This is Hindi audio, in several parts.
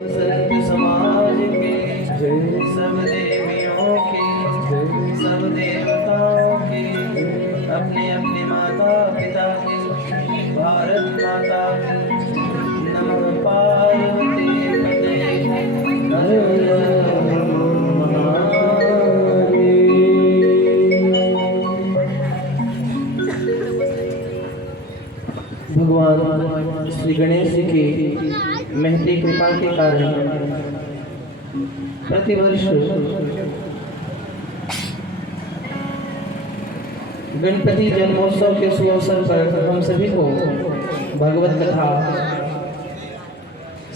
संत समाज के सब देवियों के सब देवताओं के अपने अपने माता पिता के भारत माता की नमः पार्वती पते हर भगवान श्री गणेश जी की महती कृपा के कारण प्रतिवर्ष गणपति जन्मोत्सव के शुभ अवसर पर हम सभी को भगवत कथा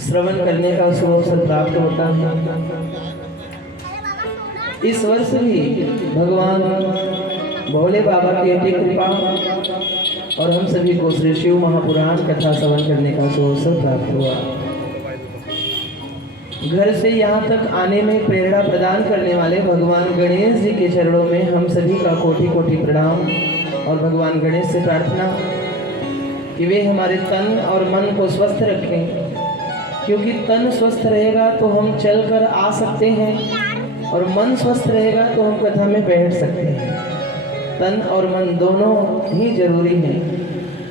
श्रवण करने का शुभ अवसर प्राप्त होता है। इस वर्ष भी भगवान भोले बाबा की अति कृपा और हम सभी को श्री शिव महापुराण कथा श्रवण करने का शुभ अवसर प्राप्त हुआ। घर से यहाँ तक आने में प्रेरणा प्रदान करने वाले भगवान गणेश जी के चरणों में हम सभी का कोटि कोटि प्रणाम और भगवान गणेश से प्रार्थना कि वे हमारे तन और मन को स्वस्थ रखें, क्योंकि तन स्वस्थ रहेगा तो हम चलकर आ सकते हैं और मन स्वस्थ रहेगा तो हम कथा में बैठ सकते हैं। तन और मन दोनों ही जरूरी हैं।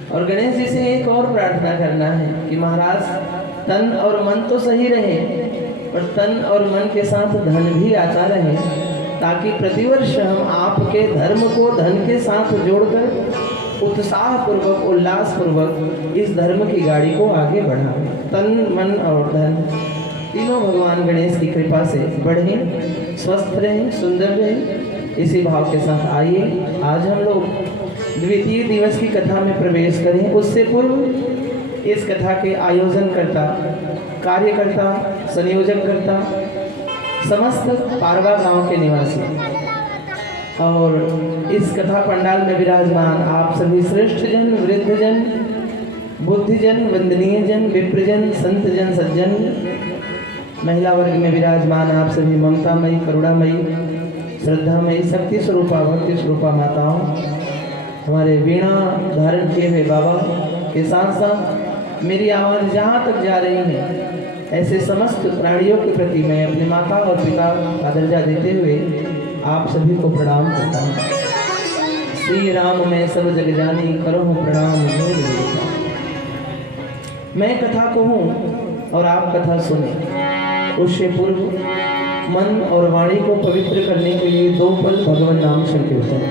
और गणेश जी से एक और प्रार्थना करना है कि महाराज तन और मन तो सही रहे पर तन और मन के साथ धन भी आता रहे, ताकि प्रतिवर्ष हम आपके धर्म को धन के साथ जोड़कर उत्साह पूर्वक उल्लास पूर्वक इस धर्म की गाड़ी को आगे बढ़ाएं। तन मन और धन तीनों भगवान गणेश की कृपा से बढ़ें, स्वस्थ रहें, सुंदर रहें। इसी भाव के साथ आइए आज हम लोग द्वितीय दिवस की कथा में प्रवेश करें। उससे पूर्व इस कथा के आयोजनकर्ता, कार्यकर्ता, संयोजककर्ता, समस्त पारवा गांव के निवासी और इस कथा पंडाल में विराजमान आप सभी श्रेष्ठ जन, वृद्धजन, बुद्धिजन, वंदनीय जन, विप्रजन, संत जन, सज्जन, महिला वर्ग में विराजमान आप सभी ममतामयी, करुणामयी, श्रद्धामयी, शक्ति स्वरूपा, भक्ति स्वरूपा माताओं, हमारे वीणा धारण किए हुए बाबा के साथ साथ मेरी आवाज़ जहाँ तक जा रही है ऐसे समस्त प्राणियों के प्रति मैं अपने माता और पिता का दर्जा देते हुए आप सभी को प्रणाम करता हूँ। श्री राम मैं सब जग जानी करो प्रणाम। मैं कथा कहूँ और आप कथा सुने, उससे पूर्व मन और वाणी को पवित्र करने के लिए 2 पल भगवान नाम संकीर्तन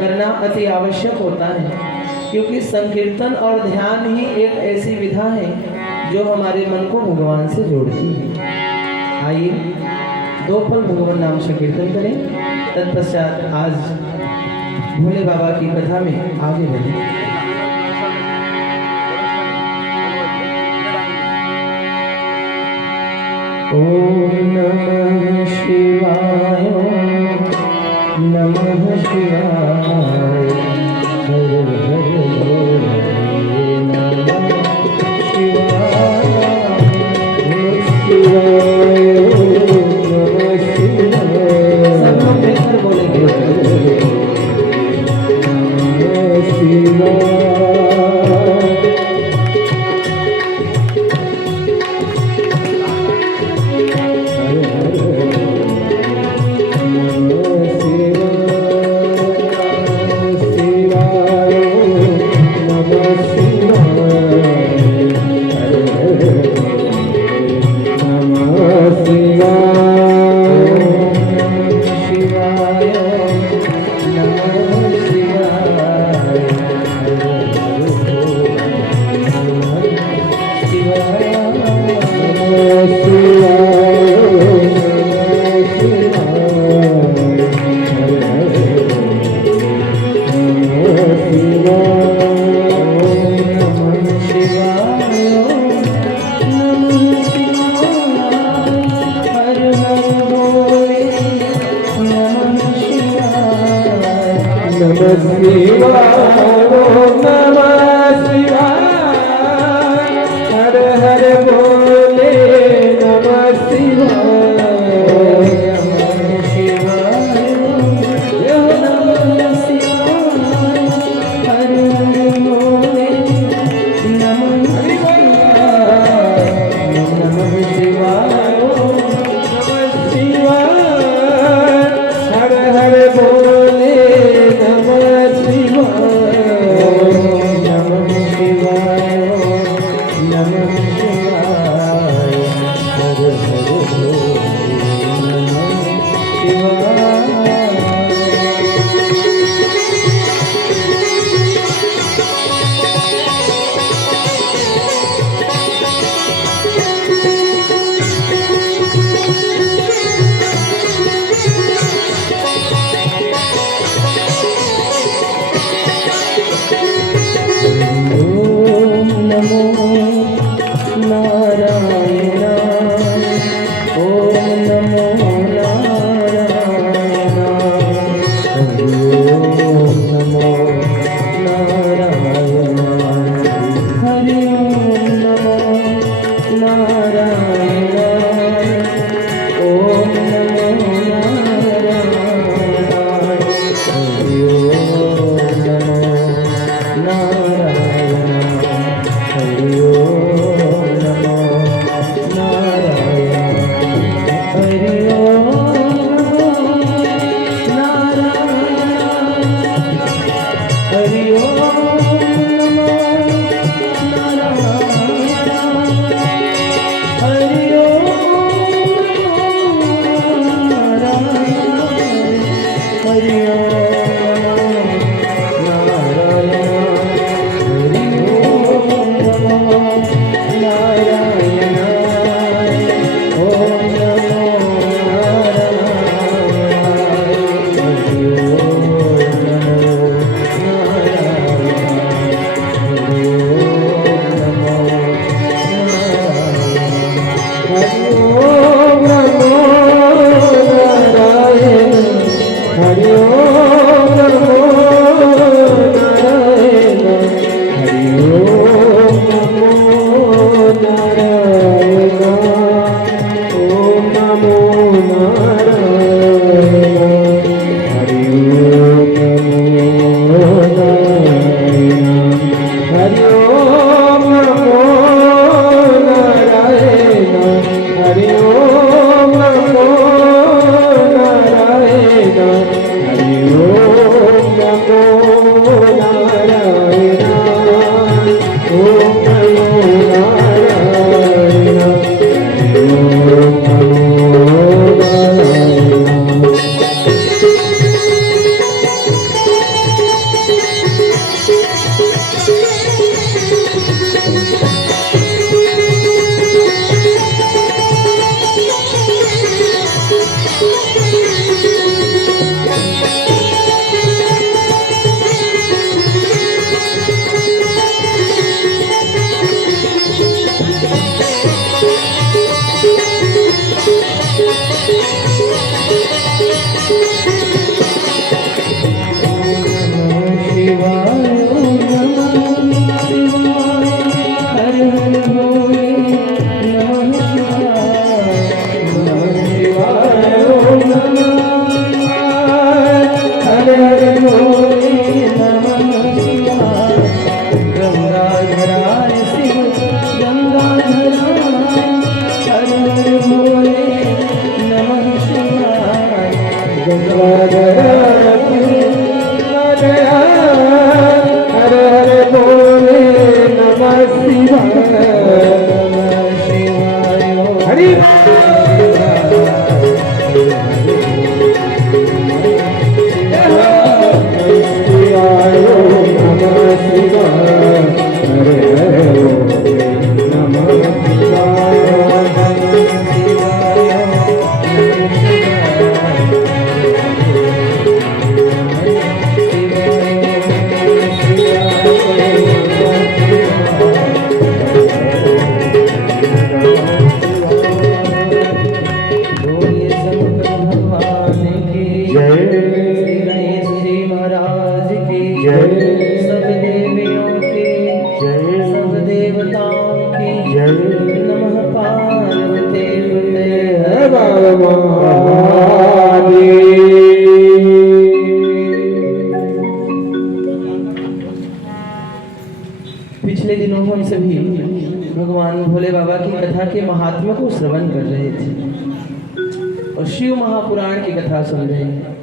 करना अति आवश्यक होता है, क्योंकि संकीर्तन और ध्यान ही एक ऐसी विधा है जो हमारे मन को भगवान से जोड़ती है। आइए 2 पल भगवान नाम संकीर्तन करें, तत्पश्चात आज भोले बाबा की कथा में आगे बढ़ें। ओम नमः शिवाय, नमः शिवाय, हर हर भोले नमः शिवाय, नमः शिवाय, नमः शिवाय। सब लोग मिलकर बोलेंगे नमः शिवाय। पिछले दिनों हम सभी भगवान भोले बाबा की कथा के महात्मा को श्रवण कर रहे थे और शिव महापुराण की कथा सुन रहे हैं।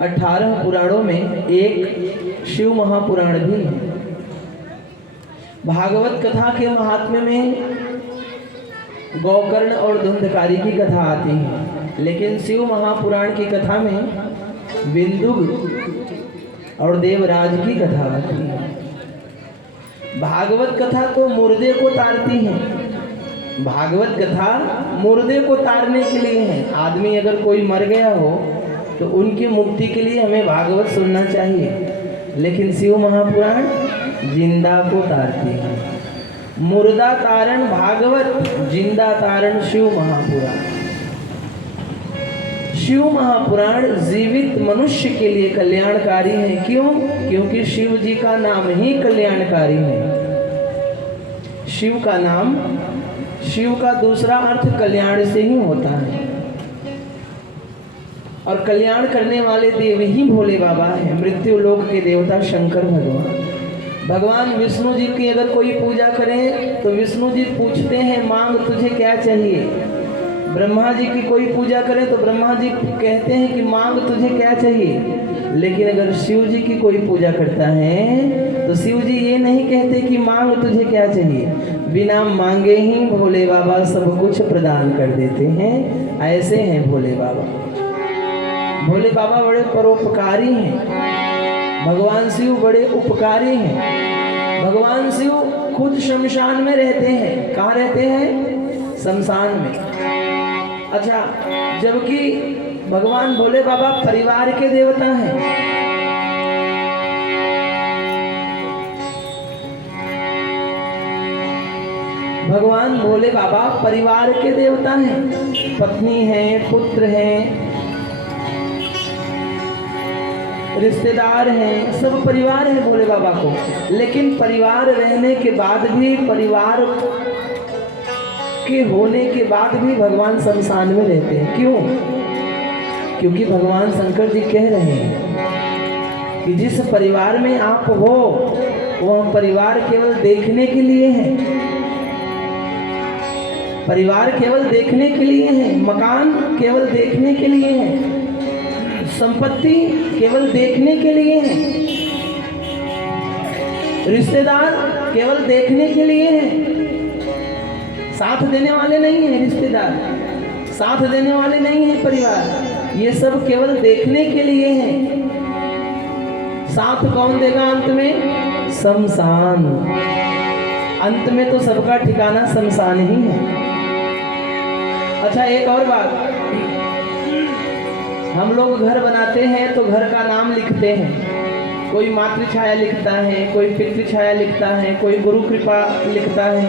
18 पुराणों में एक शिव महापुराण भी है। भागवत कथा के महात्म्य में गौकर्ण और धुंधकारी की कथा आती है, लेकिन शिव महापुराण की कथा में बिंदु और देवराज की कथा आती है। भागवत कथा तो मुर्दे को तारती है। भागवत कथा मुर्दे को तारने के लिए है। आदमी अगर कोई मर गया हो तो उनकी मुक्ति के लिए हमें भागवत सुनना चाहिए, लेकिन शिव महापुराण जिंदा को तारती है। मुर्दा तारण भागवत, जिंदा तारण शिव महापुराण। शिव महापुराण जीवित मनुष्य के लिए कल्याणकारी है। क्यों? क्योंकि शिव जी का नाम ही कल्याणकारी है। शिव का नाम, शिव का दूसरा अर्थ कल्याण से ही होता है, और कल्याण करने वाले देव ही भोले बाबा हैं। मृत्यु लोक के देवता शंकर भगवान। भगवान विष्णु जी की अगर कोई पूजा करें तो विष्णु जी पूछते हैं, मांग तुझे क्या चाहिए। ब्रह्मा जी की कोई पूजा करें तो ब्रह्मा जी कहते हैं कि मांग तुझे क्या चाहिए। लेकिन अगर शिव जी की कोई पूजा करता है तो शिव जी ये नहीं कहते कि मांग तुझे क्या चाहिए, बिना मांगे ही भोले बाबा सब कुछ प्रदान कर देते हैं। ऐसे हैं भोले बाबा। भोले बाबा बड़े परोपकारी हैं। भगवान शिव बड़े उपकारी हैं। भगवान शिव खुद शमशान में रहते हैं। कहाँ रहते हैं? शमशान में। अच्छा, जबकि भगवान भोले बाबा परिवार के देवता हैं। भगवान भोले बाबा परिवार के देवता हैं। पत्नी है, पुत्र हैं, रिश्तेदार हैं, सब परिवार है भोले बाबा को। लेकिन परिवार रहने के बाद भी, परिवार के होने के बाद भी भगवान शमशान में रहते हैं। क्यों? क्योंकि भगवान शंकर जी कह रहे हैं कि जिस परिवार में आप हो वह परिवार केवल देखने के लिए है, परिवार केवल देखने के लिए है, मकान केवल देखने के लिए है, संपत्ति केवल देखने के लिए है, रिश्तेदार केवल देखने के लिए है। साथ देने वाले नहीं है रिश्तेदार, साथ देने वाले नहीं है परिवार, ये सब केवल देखने के लिए है। साथ कौन देगा अंत में? शमशान। अंत में तो सबका ठिकाना शमशान ही है। अच्छा, एक और बात, हम लोग घर बनाते हैं तो घर का नाम लिखते हैं। कोई मातृ छाया लिखता है, कोई पितृ छाया लिखता है, कोई गुरु कृपा लिखता है।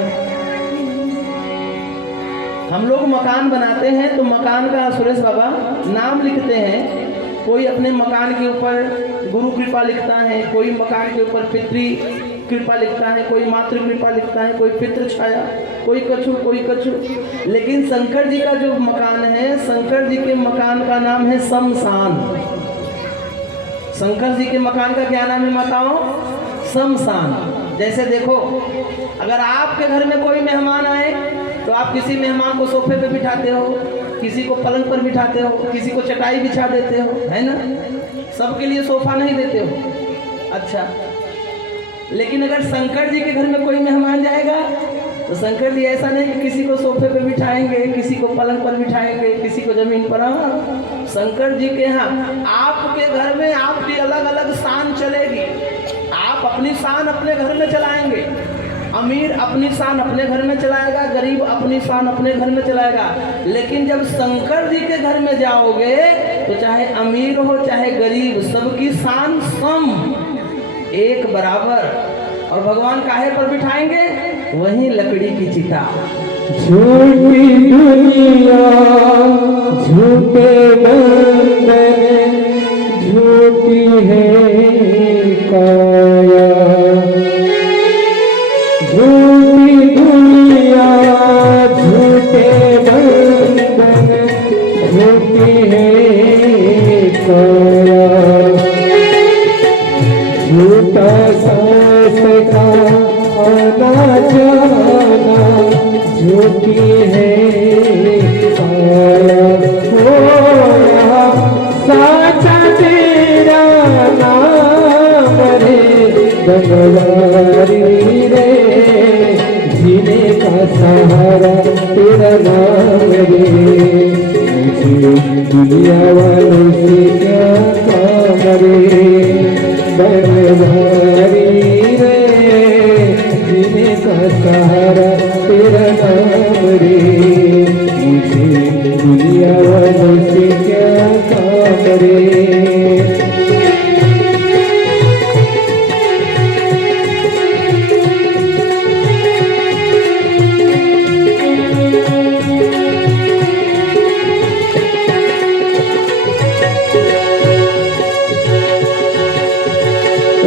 हम लोग मकान बनाते हैं तो मकान का सुरेश बाबा नाम लिखते हैं। कोई अपने मकान के ऊपर गुरु कृपा लिखता है, कोई मकान के ऊपर पितृ कृपा लिखता है, कोई मातृ कृपा लिखता है, कोई पितृ छाया, कोई कछु, कोई कछु। लेकिन शंकर जी का जो मकान है, शंकर जी के मकान का नाम है शमशान। शंकर जी के मकान का क्या नाम है माताओं? शमशान। जैसे देखो, अगर आपके घर में कोई मेहमान आए तो आप किसी मेहमान को सोफे पे बिठाते हो, किसी को पलंग पर बिठाते हो, किसी को चटाई बिछा देते हो, है ना? सबके लिए सोफा नहीं देते हो। अच्छा, लेकिन अगर शंकर जी के घर में कोई मेहमान जाएगा तो शंकर जी ऐसा नहीं कि किसी को सोफे पे बिठाएंगे, किसी को पलंग पर बिठाएंगे, किसी को जमीन पर। शंकर जी के यहाँ आपके घर में आपकी अलग अलग शान चलेगी। आप अपनी शान अपने घर में चलाएंगे, अमीर अपनी शान अपने घर में चलाएगा, गरीब अपनी शान अपने घर में चलाएगा। लेकिन जब शंकर जी के घर में जाओगे तो चाहे अमीर हो चाहे गरीब, सबकी शान सम, एक बराबर। और भगवान काहे पर बिठाएंगे? वहीं लकड़ी की चिता। झूठी दुनिया झूठे बंधन, झूठी है काया। झूठी दुनिया झूठे बंधन, झूठी है काया। झूठा सांस का आना जाना, झूठी है काया। होया साचा तेरा नाम रे बनवारी रे, जीने का सहारा तेरा नाम रे। मुझे दुनिया वालों से क्या काम रे बनवारी रे, जीने का सहारा तेरा नाम रे। मुझे दुनिया वालों से क्या काम रे।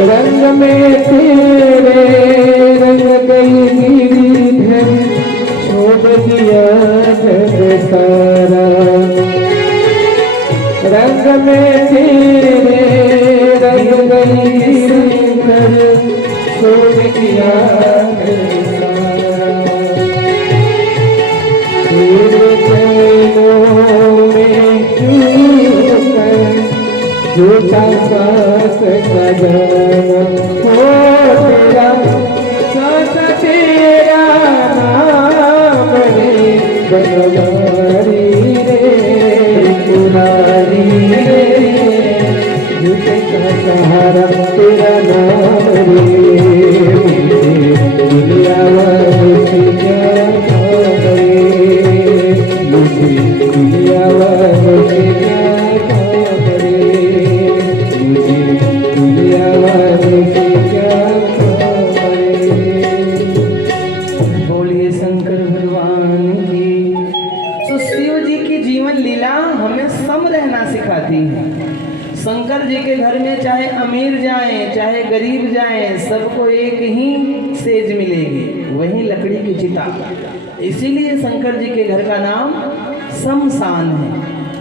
रंग में तेरे रंग गई गिरिधर, छोड़ दिया जग सारा। रंग में तेरे रंग गई गिरिधर, छोड़ दिया जग सारा। तेरे चरणों में चूकर झूठा सांस का जाना, हो तेरा सांस तेरा नाम रे बनवारी रे पुरारी रे। झूठे का सहारा तेरा नाम रे। दुनिया वालों से क्या काम रे, मुझे दुनिया वालों से क्या काम रे। दुनिया वालों से क्या काम रे। बोलिए शंकर सम रहना सिखाती हैं। शंकर जी के घर में चाहे अमीर जाएं चाहे गरीब जाएं, सबको एक ही सेज मिलेगी, वही लकड़ी की चिता। इसीलिए शंकर जी के घर का नाम शमशान है।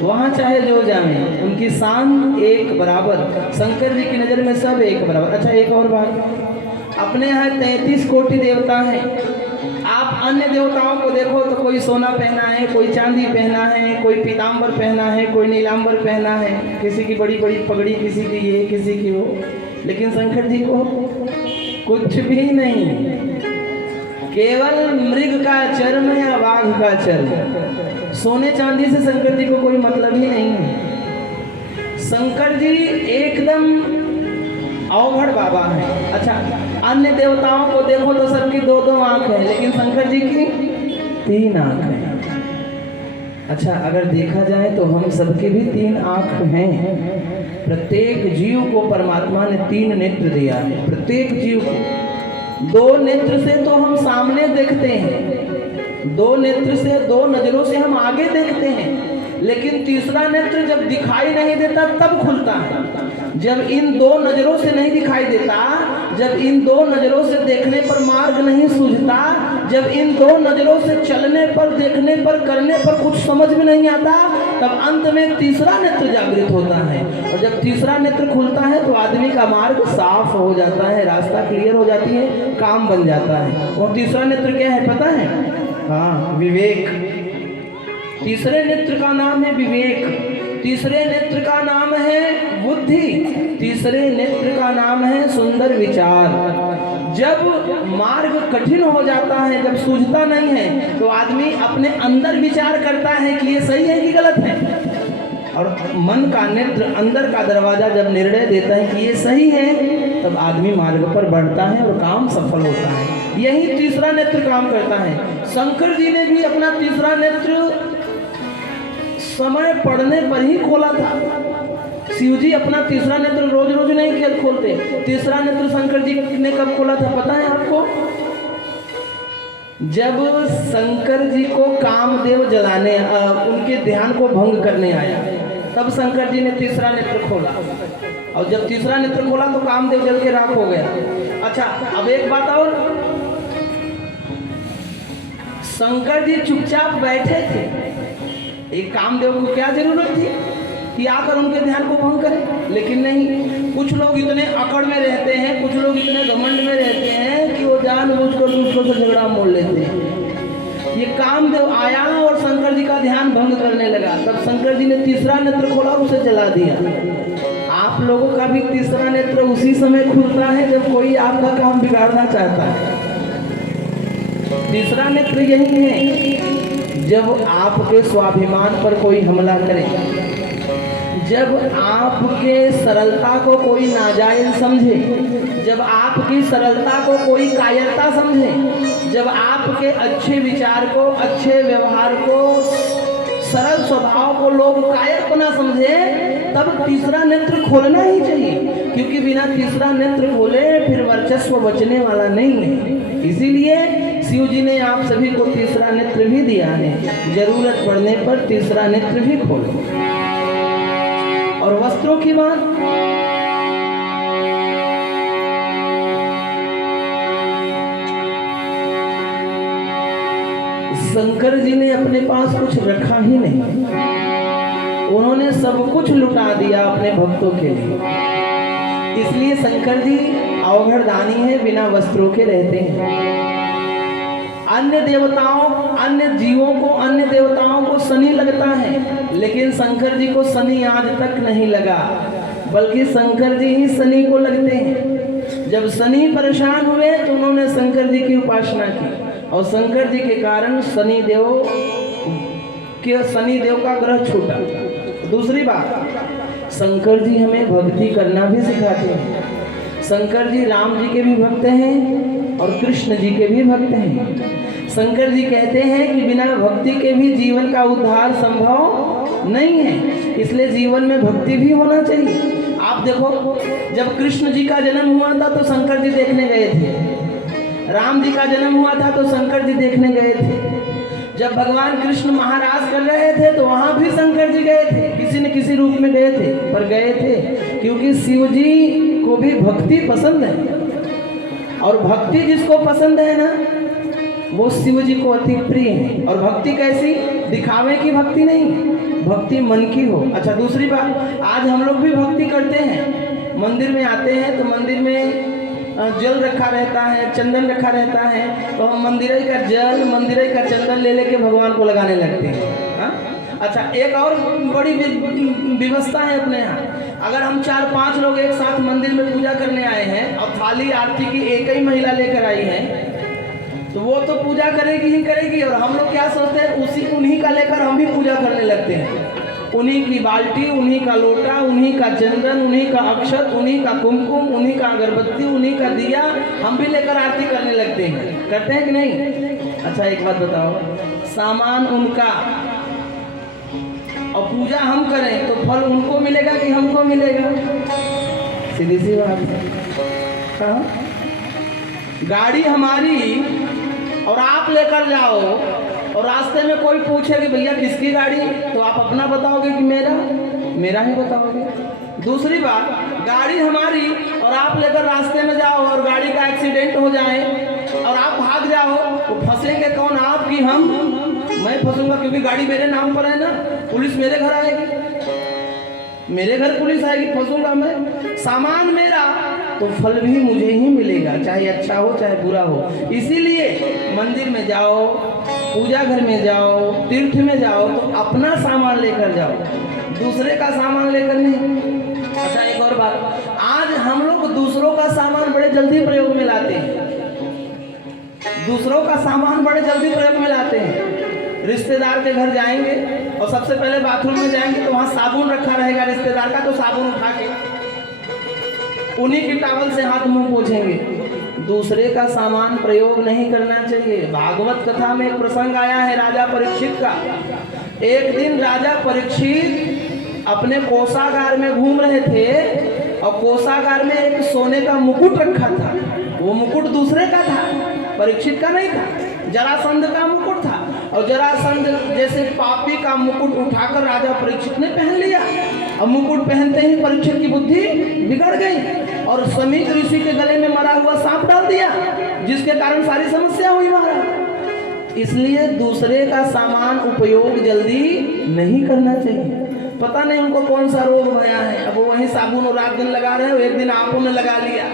वहाँ चाहे जो जाएं, उनकी शान एक बराबर, शंकर जी की नज़र में सब एक बराबर। अच्छा, एक और बात, अपने यहाँ 33 कोटि देवता हैं। आप अन्य देवताओं को देखो तो कोई सोना पहना है, कोई चांदी पहना है, कोई पीताम्बर पहना है, कोई नीलांबर पहना है, किसी की बड़ी बड़ी पगड़ी, किसी की ये किसी की वो, लेकिन शंकर जी को कुछ भी नहीं, केवल मृग का चर्म या बाघ का चर्म। सोने चांदी से शंकर जी को कोई मतलब ही नहीं है। शंकर जी एकदम अवघड़ बाबा है। अच्छा, अन्य देवताओं को देखो तो सबकी 2-2 आंख है, लेकिन शंकर जी की 3 आंख है। अच्छा, अगर देखा जाए तो हम सबके भी 3 आंख हैं। प्रत्येक जीव को परमात्मा ने 3 नेत्र दिया है, प्रत्येक जीव को। 2 नेत्र से तो हम सामने देखते हैं, 2 नेत्र से, 2 नजरों से हम आगे देखते हैं, लेकिन तीसरा नेत्र जब दिखाई नहीं देता तब खुलता है। जब इन 2 नजरों से नहीं दिखाई देता, जब इन 2 नजरों से देखने पर मार्ग नहीं सूझता, जब इन 2 नजरों से चलने पर, देखने पर, करने पर कुछ समझ में नहीं आता, तब अंत में तीसरा नेत्र जागृत होता है। और जब तीसरा नेत्र खुलता है तो आदमी का मार्ग साफ हो जाता है, रास्ता क्लियर हो जाती है, काम बन जाता है। और तीसरा नेत्र क्या है पता है? हाँ, विवेक। तीसरे नेत्र का नाम है विवेक, तीसरे नेत्र का नाम है बुद्धि, तीसरे नेत्र का नाम है सुंदर विचार। जब मार्ग कठिन हो जाता है, जब सूझता नहीं है, तो आदमी अपने अंदर विचार करता है कि ये सही है कि गलत है, और मन का नेत्र, अंदर का दरवाजा जब निर्णय देता है कि ये सही है, तब आदमी मार्ग पर बढ़ता है और काम सफल होता है। यही तीसरा नेत्र काम करता है। शंकर जी ने भी अपना तीसरा नेत्र समय पड़ने पर ही खोला था। शिव जी अपना तीसरा नेत्र रोज रोज नहीं खोलते। तीसरा नेत्र शंकर जी ने कब खोला था पता है आपको? जब शंकर जी को कामदेव जलाने, उनके ध्यान को भंग करने आया, तब शंकर जी ने तीसरा नेत्र खोला। और जब तीसरा नेत्र खोला तो कामदेव जल के राख हो गया। अच्छा, अब एक बात और, शंकर जी चुपचाप बैठे थे, एक कामदेव को क्या जरूरत थी कि आकर उनके ध्यान को भंग करें? लेकिन नहीं, कुछ लोग इतने अकड़ में रहते हैं, कुछ लोग इतने घमंड में रहते हैं कि वो जानबूझकर दूसरों से झगड़ा मोल लेते हैं। ये कामदेव आया और शंकर जी का ध्यान भंग करने लगा, तब शंकर जी ने तीसरा नेत्र खोला और उसे जला दिया। आप लोगों का भी तीसरा नेत्र उसी समय खुलता है जब कोई आपका काम बिगाड़ना चाहता है। तीसरा नेत्र यही है जब आपके स्वाभिमान पर कोई हमला करे, जब आपके सरलता को कोई नाजायज समझे, जब आपकी सरलता को कोई कायरता समझे, जब आपके अच्छे विचार को, अच्छे व्यवहार को, सरल स्वभाव को लोग कायरपना समझे, तब तीसरा नेत्र खोलना ही चाहिए। क्योंकि बिना तीसरा नेत्र खोले फिर वर्चस्व बचने वाला नहीं है। इसीलिए शिव जी ने आप सभी को तीसरा नेत्र भी दिया है, जरूरत पड़ने पर तीसरा नेत्र भी खोलो। और वस्त्रों की बात, शंकर जी ने अपने पास कुछ रखा ही नहीं, उन्होंने सब कुछ लुटा दिया अपने भक्तों के लिए। इसलिए शंकर जी अवघड़ दानी है, बिना वस्त्रों के रहते हैं। अन्य देवताओं, अन्य जीवों को, अन्य देवताओं को शनि लगता है, लेकिन शंकर जी को शनि आज तक नहीं लगा, बल्कि शंकर जी ही शनि को लगते हैं। जब शनि परेशान हुए तो उन्होंने शंकर जी की उपासना की, और शंकर जी के कारण शनि देव का ग्रह छूटा। दूसरी बात, शंकर जी हमें भक्ति करना भी सिखाते हैं। शंकर जी राम जी के भी भक्त हैं और कृष्ण जी के भी भक्त हैं। शंकर जी कहते हैं कि बिना भक्ति के भी जीवन का उद्धार संभव नहीं है, इसलिए जीवन में भक्ति भी होना चाहिए। आप देखो, जब कृष्ण जी का जन्म हुआ था तो शंकर जी देखने गए थे, राम जी का जन्म हुआ था तो शंकर जी देखने गए थे, जब भगवान कृष्ण महाराज कर रहे थे तो वहां भी शंकर जी गए थे। किसी ने इसलिए किसी रूप में गए थे, पर गए थे क्योंकि शिव जी को भी भक्ति पसंद है। और भक्ति जिसको पसंद है ना, वो शिव जी को अति प्रिय है। और भक्ति कैसी? दिखावे की भक्ति नहीं, भक्ति मन की हो। अच्छा, दूसरी बात, आज हम लोग भी भक्ति करते हैं। मंदिर में आते हैं तो मंदिर में जल रखा रहता है, चंदन रखा रहता है, तो हम मंदिर का जल, मंदिर का चंदन ले लेके भगवान को लगाने लगते हैं। हाँ? अच्छा, एक और बड़ी व्यवस्था है अपने यहाँ। अगर हम 4-5 लोग एक साथ मंदिर में पूजा करने आए हैं और थाली आरती की एक ही महिला लेकर आई है, तो वो तो पूजा करेगी ही करेगी, और हम लोग क्या सोचते हैं, उन्हीं का लेकर हम भी पूजा करने लगते हैं। उन्हीं की बाल्टी, उन्हीं का लोटा, उन्हीं का चंदन, उन्हीं का अक्षत, उन्हीं का कुमकुम, उन्हीं का अगरबत्ती, उन्हीं का दिया हम भी लेकर आरती करने लगते हैं। करते हैं कि नहीं? अच्छा, एक बात बताओ, सामान उनका और पूजा हम करें तो फल उनको मिलेगा कि हमको मिलेगा? सीधी सी बात है। हाँ? गाड़ी हमारी और आप लेकर जाओ और रास्ते में कोई पूछे कि भैया किसकी गाड़ी, तो आप अपना बताओगे कि मेरा ही बताओगे। दूसरी बात, गाड़ी हमारी और आप लेकर रास्ते में जाओ और गाड़ी का एक्सीडेंट हो जाए और आप भाग जाओ, तो फंसेंगे कौन, आप कि हम? मैं फंसूंगा, क्योंकि गाड़ी मेरे नाम पर है ना। पुलिस मेरे घर आएगी, मेरे घर पुलिस आएगी, फंसूंगा मैं। सामान मेरा तो फल भी मुझे ही मिलेगा, चाहे अच्छा हो चाहे बुरा हो। इसीलिए मंदिर में जाओ, पूजा घर में जाओ, तीर्थ में जाओ तो अपना सामान लेकर जाओ, दूसरे का सामान लेकर नहीं। अच्छा, एक और बात, आज हम लोग दूसरों का सामान बड़े जल्दी प्रयोग में लाते हैं। दूसरों का सामान बड़े जल्दी प्रयोग में लाते हैं। रिश्तेदार के घर जाएंगे और सबसे पहले बाथरूम में जाएंगे तो वहाँ साबुन रखा रहेगा रिश्तेदार का, तो साबुन उठा के उन्हीं की टॉवल से हाथ मुंह पोंछेंगे। दूसरे का सामान प्रयोग नहीं करना चाहिए। भागवत कथा में एक प्रसंग आया है राजा परीक्षित का। एक दिन राजा परीक्षित अपने कोषागार में घूम रहे थे और कोषागार में एक सोने का मुकुट रखा था। वो मुकुट दूसरे का था, परीक्षित का नहीं था, जरासंध का मुकुट था। और जरासंध जैसे पापी का मुकुट उठाकर राजा परीक्षित ने पहन लिया। अब मुकुट पहनते ही परीक्षित की बुद्धि बिगड़ गई और समीक ऋषि के गले में मरा हुआ सांप डाल दिया, जिसके कारण सारी समस्या हुई महाराज। इसलिए दूसरे का सामान उपयोग जल्दी नहीं करना चाहिए। पता नहीं उनको कौन सा रोग भया है, अब वो वहीं साबुन और रात दिन लगा रहे हो, एक दिन आपों ने लगा लिया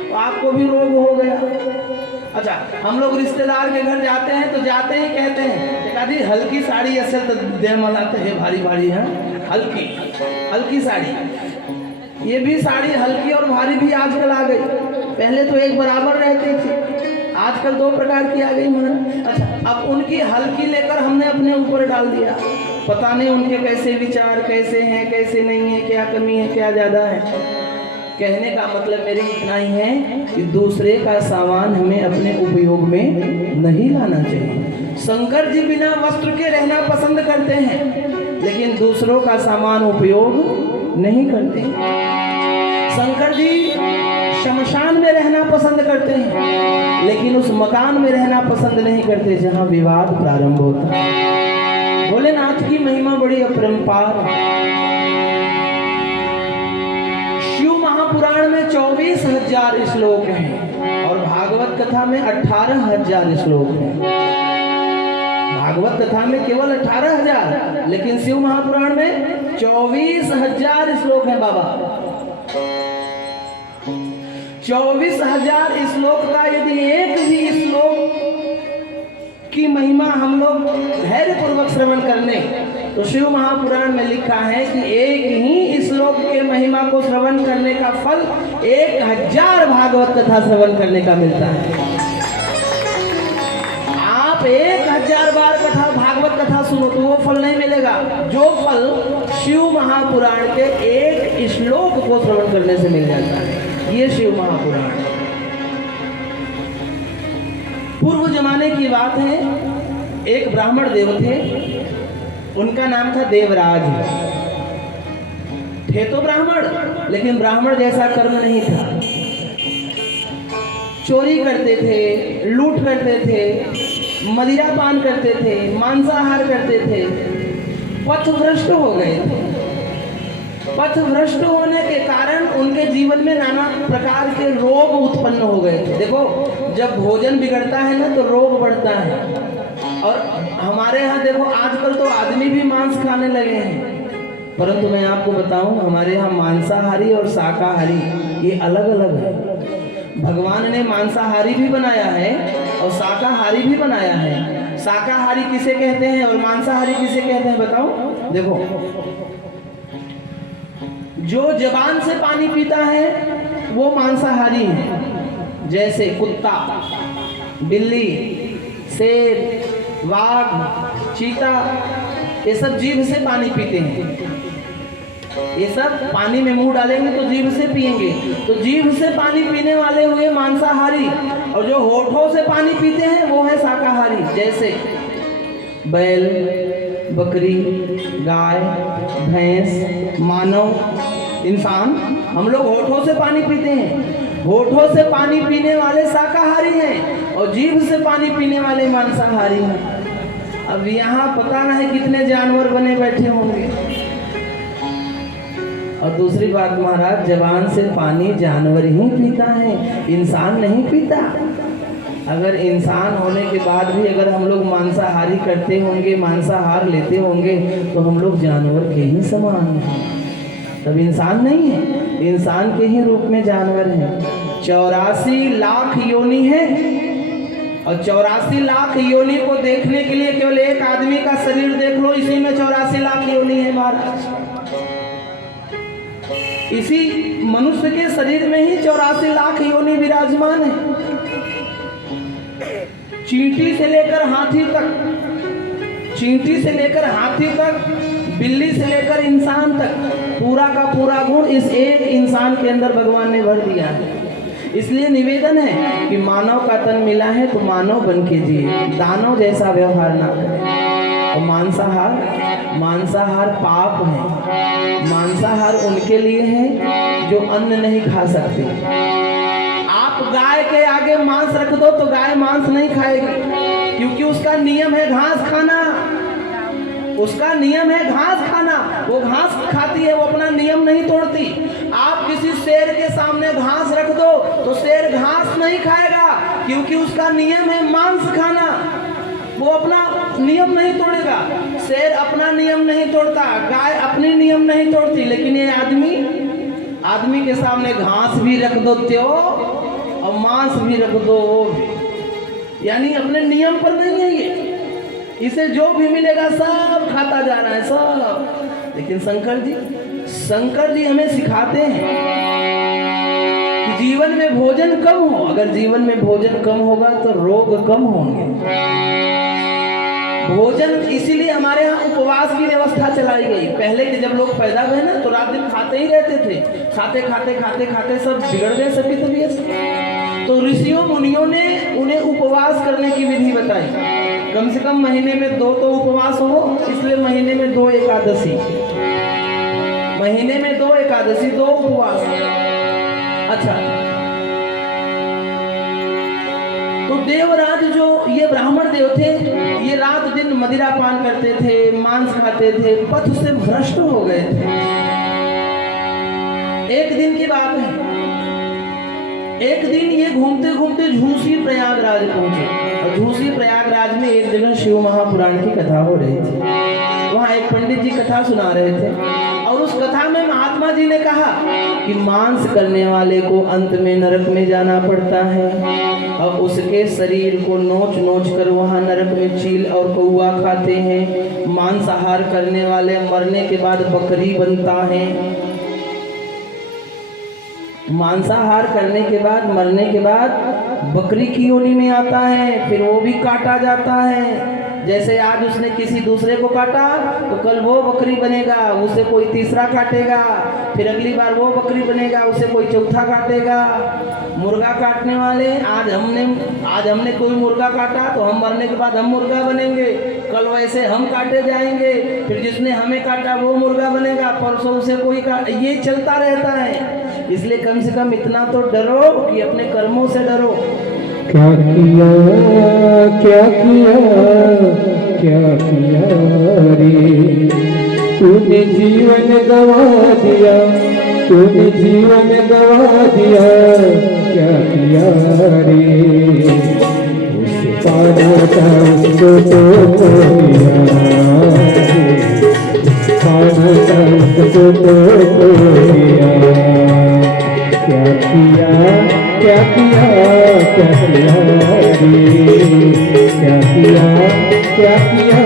तो आपको भी रोग हो गया। अच्छा, हम लोग रिश्तेदार के घर जाते हैं तो जाते ही कहते हैं एक आधी हल्की साड़ी असल तो दे मलाते हैं, भारी भारी है, हल्की साड़ी। ये भी साड़ी हल्की और भारी भी आजकल आ गई, पहले तो एक बराबर रहती थी, आजकल 2 प्रकार की आ गई महाराज। अच्छा, अब उनकी हल्की लेकर हमने अपने ऊपर डाल दिया। पता नहीं उनके कैसे विचार, कैसे हैं कैसे नहीं है, क्या कमी है क्या ज़्यादा है। कहने का मतलब मेरे इतना ही है कि दूसरे का सामान हमें अपने उपयोग में नहीं लाना चाहिए। शंकर जी बिना वस्त्र के रहना पसंद करते हैं, लेकिन दूसरों का सामान उपयोग नहीं करते। शंकर जी शमशान में रहना पसंद करते हैं, लेकिन उस मकान में रहना पसंद नहीं करते जहां विवाद प्रारंभ होता है। भोलेनाथ की महिमा बड़ी अपरंपार। शिव महापुराण में 24,000 श्लोक हैं और भागवत कथा में 18,000 श्लोक हैं। भागवत कथा में केवल 18,000, लेकिन शिव महापुराण में 24,000 श्लोक हैं बाबा। 24,000 श्लोक का यदि एक भी श्लोक की महिमा हम लोग धैर्य पूर्वक श्रवण करने, तो शिव महापुराण में लिखा है कि एक ही श्लोक के महिमा को श्रवण करने का फल 1000 भागवत कथा श्रवण करने का मिलता है। आप 1000 बार कथा भागवत कथा सुनो तो वो फल नहीं मिलेगा जो फल शिव महापुराण के एक श्लोक को श्रवण करने से मिल जाता है। ये शिव महापुराण पूर्व जमाने की बात है। एक ब्राह्मण देव थे, उनका नाम था देवराज। थे तो ब्राह्मण, लेकिन ब्राह्मण जैसा कर्म नहीं था। चोरी करते थे, लूट करते थे, मदिरा पान करते थे, मांसाहार करते थे, पथभ्रष्ट हो गए थे। पथ भ्रष्ट होने के कारण उनके जीवन में नाना प्रकार के रोग उत्पन्न हो गए थे। देखो, जब भोजन बिगड़ता है ना तो रोग बढ़ता है। और हमारे यहाँ देखो आजकल तो आदमी भी मांस खाने लगे हैं, परंतु मैं आपको बताऊं हमारे यहाँ मांसाहारी और शाकाहारी ये अलग अलग है। भगवान ने मांसाहारी भी बनाया है और शाकाहारी भी बनाया है। शाकाहारी किसे कहते हैं और मांसाहारी किसे कहते हैं बताओ? देखो, जो जबान से पानी पीता है वो मांसाहारी है, जैसे कुत्ता, बिल्ली, शेर, बाघ, चीता, ये सब जीभ से पानी पीते हैं। ये सब पानी में मुंह डालेंगे तो जीभ से पिएंगे, तो जीभ से पानी पीने वाले हुए मांसाहारी, और जो होठों से पानी पीते हैं वो है शाकाहारी। जैसे बैल, बकरी, गाय, भैंस, मानव, इंसान, हम लोग होठों से पानी पीते हैं। होठों से पानी पीने वाले शाकाहारी हैं और जीभ से पानी पीने वाले मांसाहारी हैं। अब यहाँ पता नहीं कितने जानवर बने बैठे होंगे। और दूसरी बात महाराज, जबान से पानी जानवर ही पीता है, इंसान नहीं पीता। अगर इंसान होने के बाद भी अगर हम लोग मांसाहारी करते होंगे, मांसाहार लेते होंगे, तो हम लोग जानवर के ही समान हैं, तब इंसान नहीं है, इंसान के ही रूप में जानवर हैं। 84 लाख योनि है, और 84 लाख योनि को देखने के लिए केवल एक आदमी का शरीर देख लो, इसी में 84 लाख योनि है महाराज। इसी मनुष्य के शरीर में ही 84 लाख योनि विराजमान है। चींटी से लेकर हाथी तक, चींटी से लेकर हाथी तक, बिल्ली से लेकर इंसान तक, पूरा का पूरा गुण इस एक इंसान के अंदर भगवान ने भर दिया है। इसलिए निवेदन है कि मानव का तन मिला है तो मानव बन के जिए, दानव जैसा व्यवहार ना करें। और मांसाहार पाप है। मांसाहार उनके लिए है जो अन्न नहीं खा सकते। आप गाय के आगे मांस रख दो तो गाय मांस नहीं खाएगी, क्योंकि उसका नियम है घास खाना। उसका नियम है घास खाना, वो घास खाती है, वो अपना नियम नहीं तोड़ती। आप किसी शेर के सामने घास रख दो तो शेर घास नहीं खाएगा, क्योंकि उसका नियम है मांस खाना, वो अपना नियम नहीं तोड़ेगा। शेर अपना नियम नहीं तोड़ता, गाय अपनी नियम नहीं तोड़ती। लेकिन ये आदमी के सामने घास भी रख दो त्यो और मांस भी रख दो वो भी, यानी अपने नियम पर नहीं है ये। इसे जो भी मिलेगा सब खाता जा रहा है सब। लेकिन शंकर जी हमें सिखाते हैं कि जीवन में भोजन कम हो। अगर जीवन में भोजन कम होगा तो रोग कम होंगे। भोजन, इसीलिए हमारे यहाँ उपवास की व्यवस्था चलाई गई। पहले के जब लोग पैदा हुए ना तो रात दिन खाते ही रहते थे, खाते खाते सब बिगड़ गए सभी तबीयत। तो ऋषियों मुनियों ने उन्हें उपवास करने की विधि बताई। कम से कम महीने में 2 तो उपवास हो, इसलिए महीने में 2 एकादशी, महीने में 2 एकादशी 2 उपवास। अच्छा, तो देवराज जो ये ब्राह्मण देव थे, ये रात दिन मदिरा पान करते थे, मांस खाते थे, पथ से भ्रष्ट हो गए थे। एक दिन की बात है, एक दिन ये घूमते घूमते झूसी प्रयागराज पहुंचे। और झूसी प्रयागराज में एक जगह शिव महापुराण की कथा हो रही थी। वहाँ एक पंडित जी कथा सुना रहे थे, और उस कथा में महात्मा जी ने कहा कि मांस करने वाले को अंत में नरक में जाना पड़ता है, और उसके शरीर को नोच नोच कर वहाँ नरक में चील और कौआ खाते हैं। मांसाहार करने वाले मरने के बाद बकरी बनता है। मांसाहार करने के बाद मरने के बाद बकरी की योनि में आता है, फिर वो भी काटा जाता है। जैसे आज उसने किसी दूसरे को काटा तो कल वो बकरी बनेगा, उसे कोई तीसरा काटेगा, फिर अगली बार वो बकरी बनेगा, उसे कोई चौथा काटेगा। मुर्गा काटने वाले, आज हमने कोई मुर्गा काटा तो हम मरने के बाद हम मुर्गा बनेंगे, कल वैसे हम काटे जाएंगे, फिर जिसने हमें काटा वो मुर्गा बनेगा, परसों उसे कोई ये चलता रहता है। इसलिए कम से कम इतना तो डरो कि अपने कर्मों से डरो। क्या किया रे, तूने जीवन गवा दिया, तूने जीवन गवा दिया, क्या किया रे। उस पाना था उसको तो दिया, पाना था उसको तो दिया। क्या किया, क्या किया, क्या किया रे। क्या किया, क्या किया,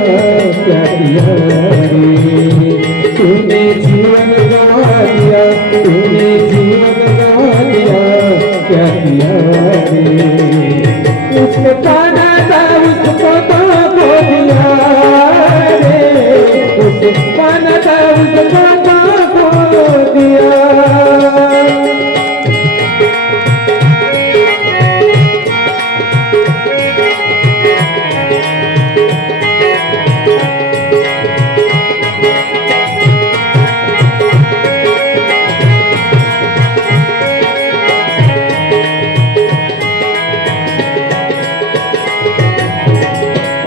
क्या किया रे। तूने जीवन गवा दिया, तूने जीवन गवा दिया, क्या किया रे। उसको पाना था उसको तो दिया रे। उसको पाना था उसको तो दिया।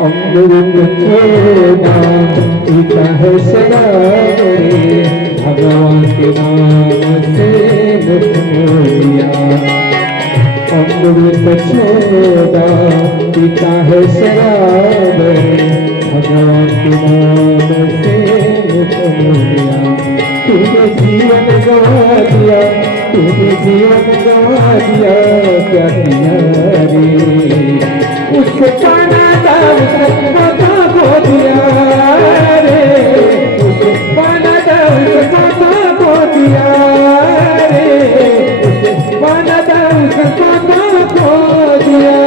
अमृत छोड़ा पीता है सदा रे। भगवान के नाम से मुख मोलिया। अमृत छोड़ा पीता है शराब रे। भगवान के नाम से मुख मोलिया। तूने जीवन गवा दिया, तूने जीवन गवा दिया, क्या किया रे। उसको पाना था उसको तो दिया रे। उसको पाना था उसको तो दिया रे। उसको पाना था उसको तो दिया।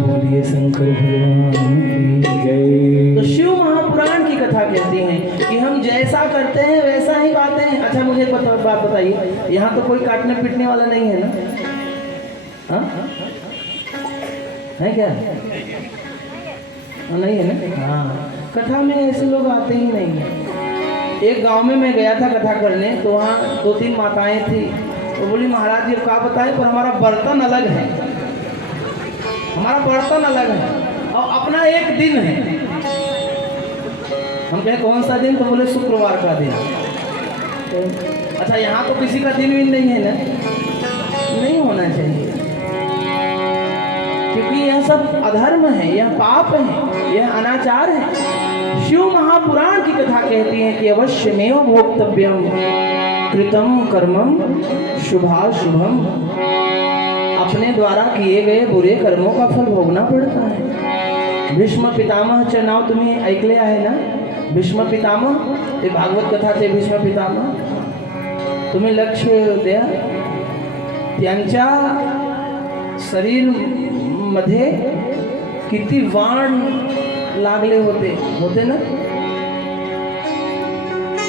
बोलिए शंकर भगवान की जय। तो शिव महापुराण की कथा कहती है कि हम जैसा करते हैं वैसा ही पाते हैं। अच्छा मुझे बात बताइए, यहाँ तो कोई काटने पीटने वाला नहीं है ना? हाँ है क्या? नहीं है ना? हाँ, कथा में ऐसे लोग आते ही नहीं है। एक गांव में मैं गया था कथा करने, तो वहाँ 2-3 माताएं थी। तो बोली महाराज जी क्या बताएं, पर हमारा बर्तन अलग है, हमारा बर्तन अलग है और अपना एक दिन है। हम कहे कौन सा दिन? तो बोले शुक्रवार का दिन। तो अच्छा यहाँ तो किसी का दिन भी नहीं है ना? नहीं होना चाहिए, क्योंकि यह सब अधर्म है, यह पाप है, यह अनाचार है। शिव महापुराण की कथा कहती है कि अवश्यमेव भोक्तव्यम कृतम कर्मम शुभाशुभम। अपने द्वारा किए गए बुरे कर्मों का फल भोगना पड़ता है। भीष्म पितामह च नाव तुम्ही ऐकले आहे ना? भीष्म पितामह, ते भागवत कथाचे भीष्म पितामह, तुम्ही लक्ष द्या। त्यांच्या शरीर मध्ये किती वाण लागले होते ना?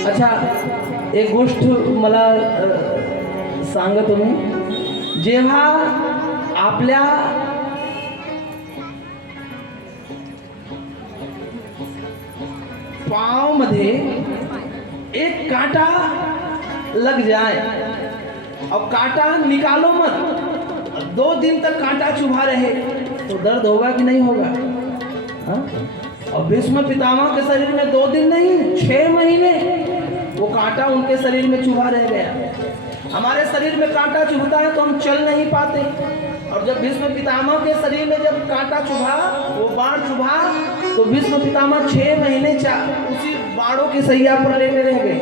अच्छा एक गोष्ट मला सांगा तुम्ही, जेव्हा आपल्या पाँव मध्ये एक कांटा लग जाए और कांटा निकालो मत, 2 दिन तक कांटा चुभा रहे तो दर्द होगा कि नहीं होगा? हाँ? और भीष्म पितामह के शरीर में 2 दिन नहीं 6 महीने वो कांटा उनके शरीर में चुभा रह गया। हमारे शरीर में कांटा चुभता है तो हम चल नहीं पाते, और जब भीष्म पितामह के शरीर में जब कांटा चुभा, वो बाण चुभा, तो भीष्म पितामह 6 महीने उसी बाणों की सैया पर लेटे रह गए।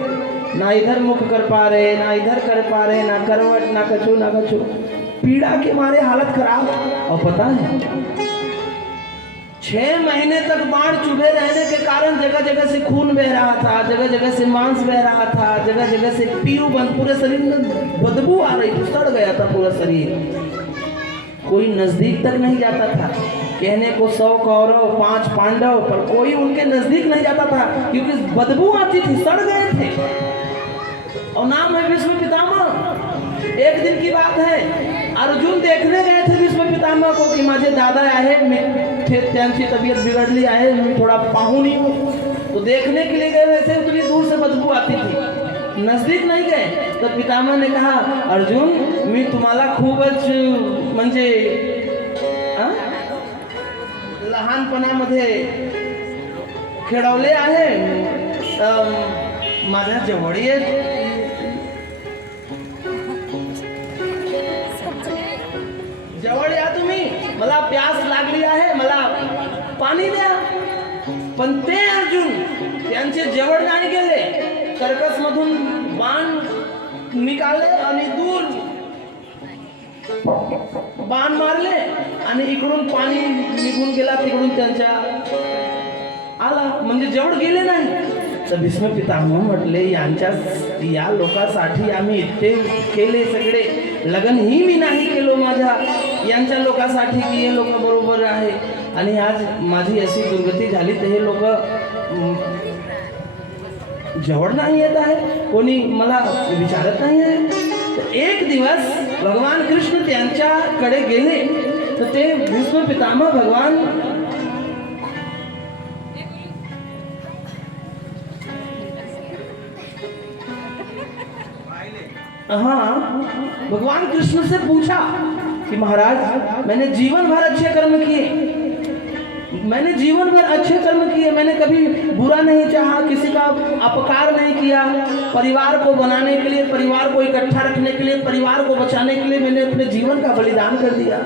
ना इधर मुख कर पा रहे, ना इधर कर पा रहे, ना करवट, ना कछु, ना कछु। पीड़ा के मारे हालत खराब। और पता है 6 महीने तक बाण चुभे रहने के कारण जगह जगह से खून बह रहा था, जगह जगह से मांस बह रहा था, जगह जगह से पीऊ बंद, पूरे शरीर में बदबू आ रही थी, सड़ गया था पूरा शरीर। कोई नजदीक तक नहीं जाता था। कहने को 100 कौरव 5 पांडव, पर कोई उनके नजदीक नहीं जाता था क्योंकि बदबू आती थी, सड़ गए थे। और नाम है भीष्म पितामह। एक दिन की बात है, अर्जुन देखने गए थे भीष्म पितामह को कि माझे दादा आहे, त्यांची तबीयत बिगड़ली आहे, मैं थोड़ा पाहुणी हूँ। तो देखने के लिए गए, वैसे उतनी दूर से बदबू आती थी, नजदीक नहीं गए। तो पितामह ने कहा अर्जुन मी तुम्हाला खूपच म्हणजे लहानपणामध्ये खेळवले आहे. माझ्या जवळ ये. जवळ या तुम्ही. मला प्यास लागली आहे, मला पाणी द्या. पण ते अर्जुन त्यांचे जवळ नाही गेले. सर्कस मधून बाण निकाले आणि दूर बाण मारले आणि इकडून पाणी निघून गेला, तिकडून त्यांच्या आला, म्हणजे जवळ गेले नाही. तर भीष्म पितामह म्हटले, या लोकांसाठी आम्ही इतके केले सगळे, लग्न ही मी नाही केलो माझ्या यांच्या लोकांसाठी की हे लोक बरोबर आहे, आणि आज माझी अशी दुर्गती झाली तर हे लोक जवळ नाही येत आहे, कोणी मला विचारत नाही आहे. तर एक दिवस भगवान कृष्ण त्यांच्याकडे गेले. तर ते भीष्म पितामह भगवान भगवान कृष्ण से पूछा कि महाराज मैंने जीवन भर अच्छे कर्म किए, मैंने जीवन भर अच्छे कर्म किए, मैंने कभी बुरा नहीं चाहा, किसी का अपकार नहीं किया, परिवार को बनाने के लिए, परिवार को इकट्ठा रखने के लिए, परिवार को बचाने के लिए मैंने अपने जीवन का बलिदान कर दिया,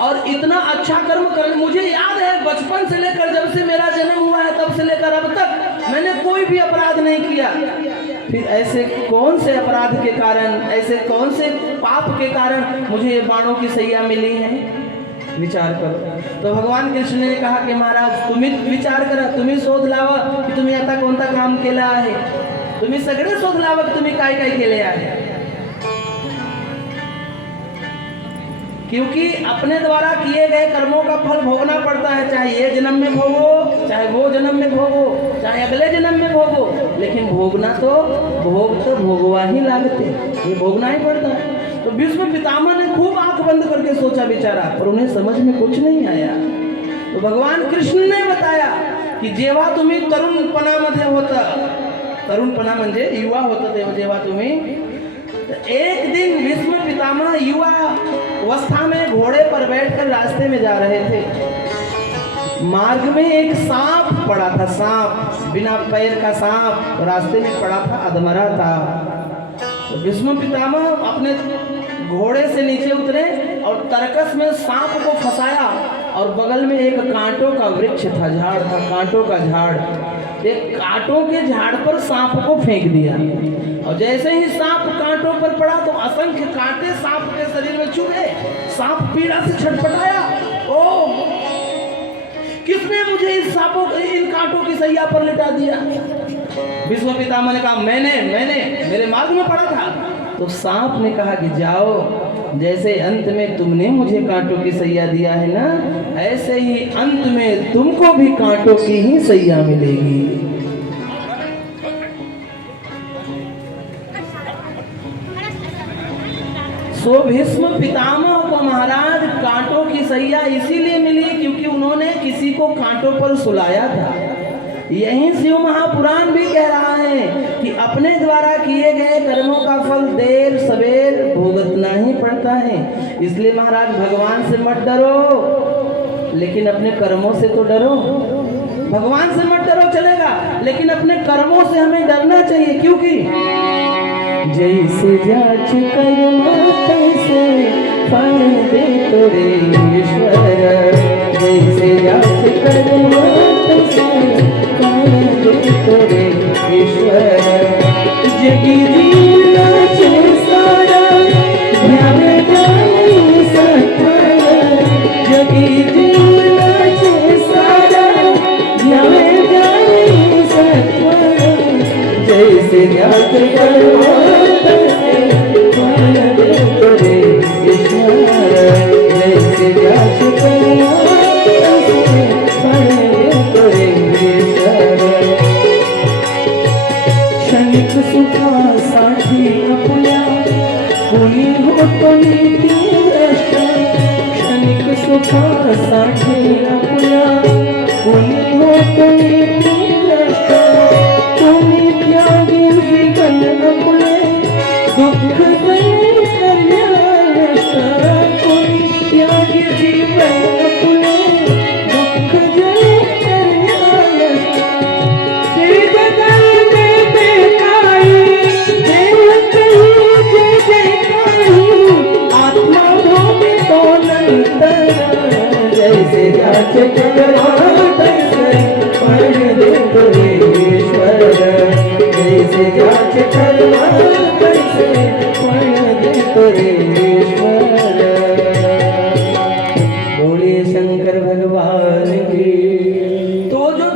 और इतना अच्छा कर्म कर, मुझे याद है बचपन से लेकर जब से मेरा जन्म हुआ है तब से लेकर अब तक मैंने कोई भी अपराध नहीं किया। फिर ऐसे कौन से अपराध के कारण, ऐसे कौन से पाप के कारण मुझे ये बाणों की सैया मिली है, विचार करो। तो भगवान कृष्ण ने कहा की महाराज तुम्ही विचार करा, तुम्ही शोध लावा की तुम्ही आता कोणता काम केलं आहे, तुम्ही सगळे शोध लावा की तुम्ही काय काय केले आहे, क्योंकि अपने द्वारा किए गए कर्मों का फल भोगना पड़ता है, चाहे ये जन्म में भोगो, चाहे वो जन्म में भोगो, चाहे अगले जन्म में भोगो, लेकिन भोगना तो भोगवा ही लागते, ये भोगना ही पड़ता है। तो भीष्म पितामह ने खूब आंख बंद करके सोचा विचारा, पर उन्हें समझ में कुछ नहीं आया। तो भगवान कृष्ण ने बताया की जेव्हा तुम्ही तरुणपणामध्ये होता, तरुणपणा म्हणजे युवा होता तेव्हा जेव्हा तुम्ही, एक दिन भीष्म पितामह युवा अवस्था में घोड़े पर बैठकर रास्ते में जा रहे थे। मार्ग में एक सांप पड़ा था, सांप बिना पैर का सांप रास्ते में पड़ा था, अधमरा था। तो भीष्म पितामह अपने घोड़े से नीचे उतरे और तरकस में सांप को फंसाया, और बगल में एक कांटों का वृक्ष था, झाड़ था, कांटों का झाड़, एक कांटों के झाड़ पर सांप को फेंक दिया, और जैसे ही सांप कांटों पर पड़ा तो असंख्य कांटे सांप के शरीर में चुभे, सांप पीड़ा से छटपटाया, ओ किसने मुझे इन सांपों इन कांटों की सैया पर लिटा दिया। भीष्म पितामह ने कहा मैंने मेरे मार्ग में पड़ा था। तो सांप ने कहा कि जाओ, जैसे अंत में तुमने मुझे कांटों की सैया दिया है ना, ऐसे ही अंत में तुमको भी कांटों की ही सैया मिलेगी। सो भीष्म पितामह को महाराज कांटों की सैया इसीलिए मिली क्योंकि उन्होंने किसी को कांटों पर सुलाया था। यही शिव महापुराण भी कह रहा है कि अपने द्वारा किए गए कर्मों का फल देर सवेर भुगतना ही पड़ता है। इसलिए महाराज भगवान से मत डरो, लेकिन अपने कर्मों से तो डरो। भगवान से मत डरो चलेगा, लेकिन अपने कर्मों से हमें डरना चाहिए, क्योंकि जैसे जाच कर्म तैसे फल दे तोरे ईश्वर, जैसे जाच कर्म तैसे फल दे तोरे ईश्वर। जगी जीवना चे सारा ध्यान जानी सत्वर, जगी जीवना चे सारा ध्यान जानी सत्वर। जैसे जाच कर्म क्षणिक सुखासाठी आपल्या कोणी होतो नीती भ्रष्ट, क्षणिक सुखासाठी आपल्या कोणी होतो नीती भ्रष्ट। कोणी त्यागी जीवन आपले दुःख दये करण्याष्ट, कोणी त्यागी जीवन आपले दुःख दये करण्याष्ट।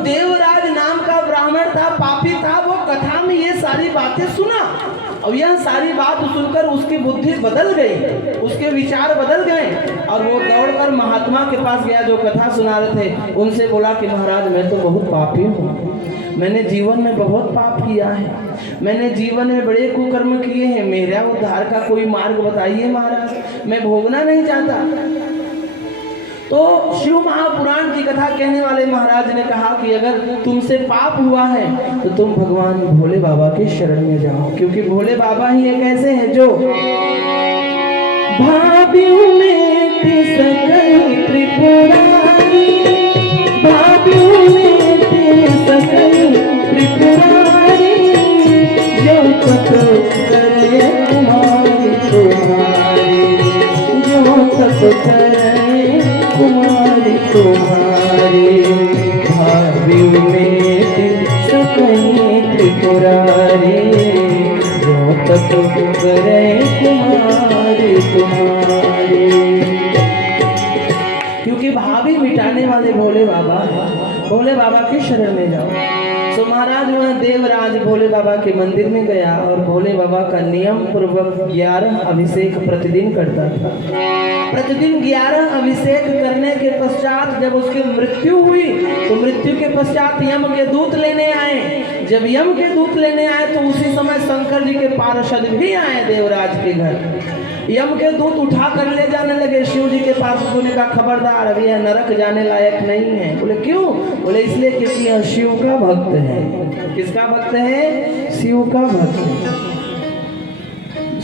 देवराज नाम का ब्राह्मण था, पापी था, वो कथा में ये सारी बातें सुना। अब यह सारी बात सुनकर उसकी बुद्धि बदल गई, उसके विचार बदल गए और वो दौड़कर महात्मा के पास गया जो कथा सुना रहे थे। उनसे बोला कि महाराज मैं तो बहुत पापी हूँ, मैंने जीवन में बहुत पाप किया है, मैंने जीवन में बड़े कुकर्म किए हैं, मेरा उद्धार का कोई मार्ग बताइए महाराज, मैं भोगना नहीं चाहता। तो शिव महापुराण की कथा कहने वाले महाराज ने कहा कि अगर तुमसे पाप हुआ है तो तुम भगवान भोले बाबा के शरण में जाओ, क्योंकि भोले बाबा ही एक ऐसे हैं जो भावियों में सकल त्रिपुरारी, भावियों में सकल त्रिपुरारी, जो तक करे कुमारी तुम्हारी, जो तक करे कुमारी तुम्हारी, भावियों में सकल त्रिपुरारी, जो तक करे कुमारी तुम्हारी। क्योंकि भावी मिटाने वाले भोले बाबा हैं, भोले बाबा के शरण में जाओ। तो महाराज वहाँ देवराज भोले बाबा के मंदिर में गया और भोले बाबा का नियम पूर्वक 11 अभिषेक प्रतिदिन करता था। प्रतिदिन 11 अभिषेक करने के पश्चात जब उसकी मृत्यु हुई तो मृत्यु के पश्चात यम के दूत लेने आए। जब यम के दूत लेने आए तो उसी समय शंकर जी के पार्षद भी आए देवराज के घर। यम के दूत उठा कर ले जाने लगे शिव जी के पास। बोले का खबरदार, अभी यह नरक जाने लायक नहीं है। बोले क्यों? बोले इसलिए क्योंकि यह शिव का भक्त है। किसका भक्त है? शिव का भक्त।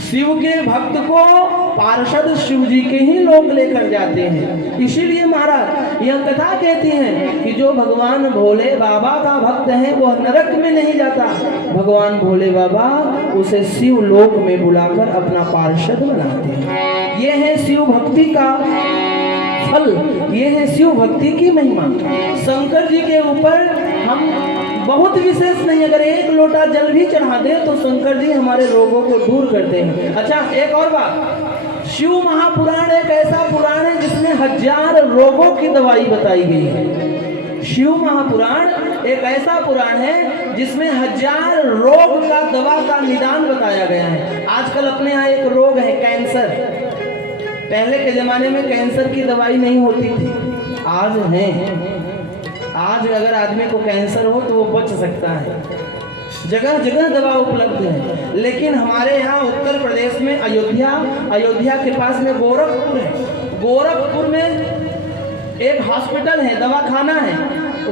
शिव के भक्त को पार्षद शिव जी के ही लोग लेकर जाते हैं। इसीलिए महाराज यह कथा कहती है कि जो भगवान भोले बाबा का भक्त है वह नरक में नहीं जाता। भगवान भोले बाबा उसे शिव लोक में बुलाकर अपना पार्षद बनाते हैं। यह है शिव भक्ति का फल, ये है शिव भक्ति की महिमा। शंकर जी के ऊपर हम बहुत विशेष नहीं, अगर एक लोटा जल भी चढ़ा दे तो शंकर जी हमारे रोगों को दूर करते हैं। अच्छा एक और बात, शिव महापुराण एक ऐसा पुराण है जिसमें 1000 रोगों की दवाई बताई गई है। शिव महापुराण एक ऐसा पुराण है जिसमें 1000 रोग का दवा का निदान बताया गया है। आजकल अपने यहाँ एक रोग है कैंसर। पहले के जमाने में कैंसर की दवाई नहीं होती थी, आज है। आज अगर आदमी को कैंसर हो तो वो बच सकता है, जगह जगह दवा उपलब्ध है। लेकिन हमारे यहाँ उत्तर प्रदेश में अयोध्या के पास में गोरखपुर है। गोरखपुर में एक हॉस्पिटल है, दवाखाना है।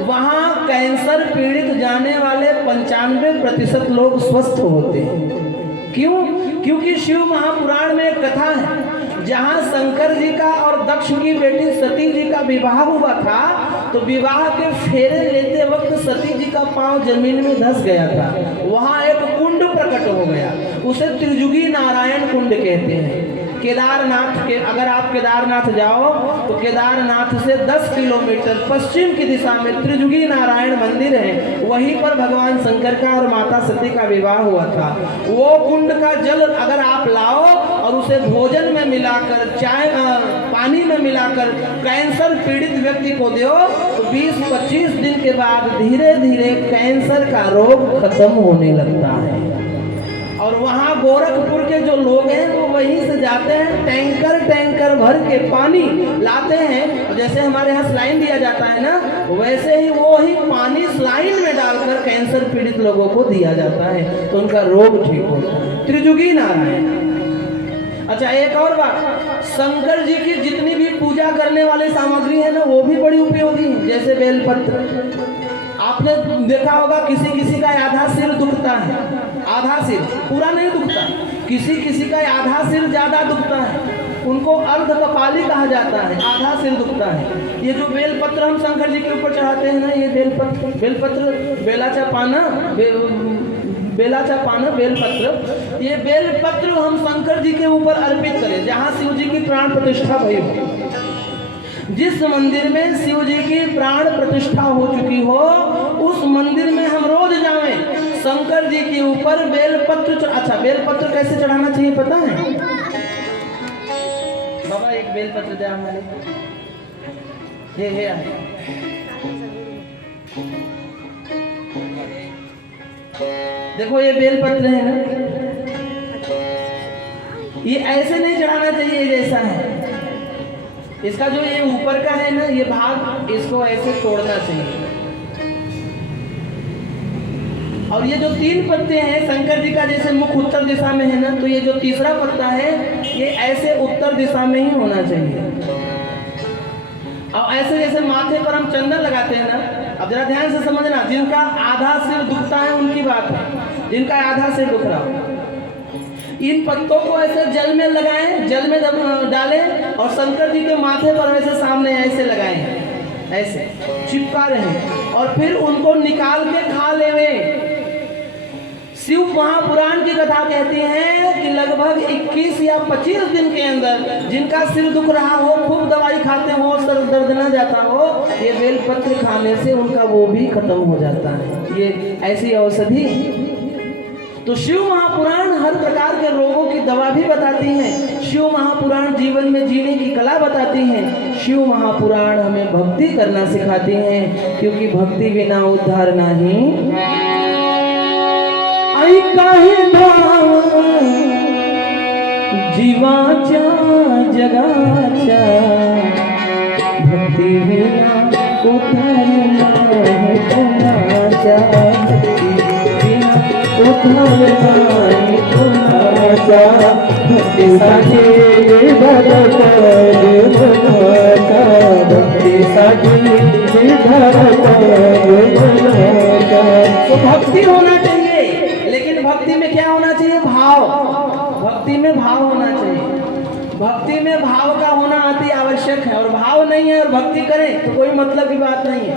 वहाँ कैंसर पीड़ित जाने वाले 95% लोग स्वस्थ होते हैं। क्यों? क्योंकि शिव महापुराण में एक कथा है जहाँ शंकर जी का और दक्ष की बेटी सती जी का विवाह हुआ था। तो विवाह के फेरे लेते वक्त सती जी का पांव जमीन में धंस गया था। वहाँ एक कुंड प्रकट हो गया, उसे त्रिजुगी नारायण कुंड कहते हैं। केदारनाथ के, अगर आप केदारनाथ जाओ तो केदारनाथ से 10 किलोमीटर पश्चिम की दिशा में त्रिजुगी नारायण मंदिर है। वहीं पर भगवान शंकर का और माता सती का विवाह हुआ था। वो कुंड का जल अगर आप लाओ और उसे भोजन में मिलाकर, चाय पानी में मिलाकर कैंसर पीड़ित व्यक्ति को दो तो 20-25 दिन के बाद धीरे धीरे कैंसर का रोग खत्म होने लगता है। और वहाँ गोरखपुर के जो लोग हैं वो वहीं से जाते हैं, टैंकर भर के पानी लाते हैं। जैसे हमारे यहाँ स्लाइन दिया जाता है ना, वैसे ही वो ही पानी स्लाइन में डालकर कैंसर पीड़ित लोगों को दिया जाता है तो उनका रोग ठीक होता है। त्रिजुगी नारायण। अच्छा एक और बात, शंकर जी की जितनी भी पूजा करने वाली सामग्री है ना वो भी बड़ी उपयोगी है। जैसे बेलपत्र, आपने देखा होगा किसी का आधा सिर दुखता है, आधा सिर, पूरा नहीं दुखता, किसी का आधा सिर ज्यादा दुखता है, उनको अर्ध कपाली कहा जाता है, आधा सिर दुखता है। ये जो बेलपत्र हम शंकर जी के ऊपर चढ़ाते हैं ना, ये बेलपत्र बेलाचा पाना बेलपत्र, ये बेलपत्र हम शंकर जी के ऊपर अर्पित करें। जहाँ शिव जी की प्राण प्रतिष्ठा भई हो, जिस मंदिर में शिव जी की प्राण प्रतिष्ठा हो चुकी हो उस मंदिर में हम रोज जाएं, शंकर जी के ऊपर बेलपत्र। अच्छा बेलपत्र कैसे चढ़ाना चाहिए पता है? बाबा एक बेलपत्र दे हमारे, ये देखो ये बेलपत्र है ना, ये ऐसे नहीं चढ़ाना चाहिए जैसा है। इसका जो ये ऊपर का है ना, ये भाग इसको ऐसे तोड़ना चाहिए। और ये जो 3 पत्ते हैं शंकर जी का, जैसे मुख उत्तर दिशा में है ना, तो ये जो तीसरा पत्ता है ये ऐसे उत्तर दिशा में ही होना चाहिए। और ऐसे जैसे माथे पर हम चंदन लगाते हैं ना, अब जरा ध्यान से समझना, जिनका आधा सिर दुखता है उनकी बात है, जिनका आधा सिर दुख रहा हो, इन पत्तों को ऐसे जल में लगाएं, जल में जब डालें और शंकर जी के माथे पर ऐसे सामने ऐसे लगाएं, ऐसे चिपका रहे और फिर उनको निकाल के खा लेवे। शिव महापुराण की कथा कहती है कि लगभग 21 या 25 दिन के अंदर जिनका सिर दुख रहा हो, खूब दवाई खाते हो, सर दर्द न जाता हो, ये बेलपत्र खाने से उनका वो भी खत्म हो जाता है। ये ऐसी औषधि। तो शिव महापुराण हर प्रकार के रोगों की दवा भी बताती हैं। शिव महापुराण जीवन में जीने की कला बताती हैं। शिव महापुराण हमें भक्ति करना सिखाती हैं, क्योंकि भक्ति बिना उद्धार नहीं। आई काही भाव जीवाच्या जगाच्या, भक्ती बिना उद्धार नाही कोणाचा, उद्धार नाही कोणाचा, भक्तीसाठी धरत देवाचा, भक्तीसाठी धरत देवाचा। तो भक्ति होना चाहिए, लेकिन भक्ति में क्या होना चाहिए? भाव। भक्ति में भाव होना चाहिए। भक्ति में भाव का होना अति आवश्यक है, और भाव नहीं है और भक्ति करें तो कोई मतलब की बात नहीं है।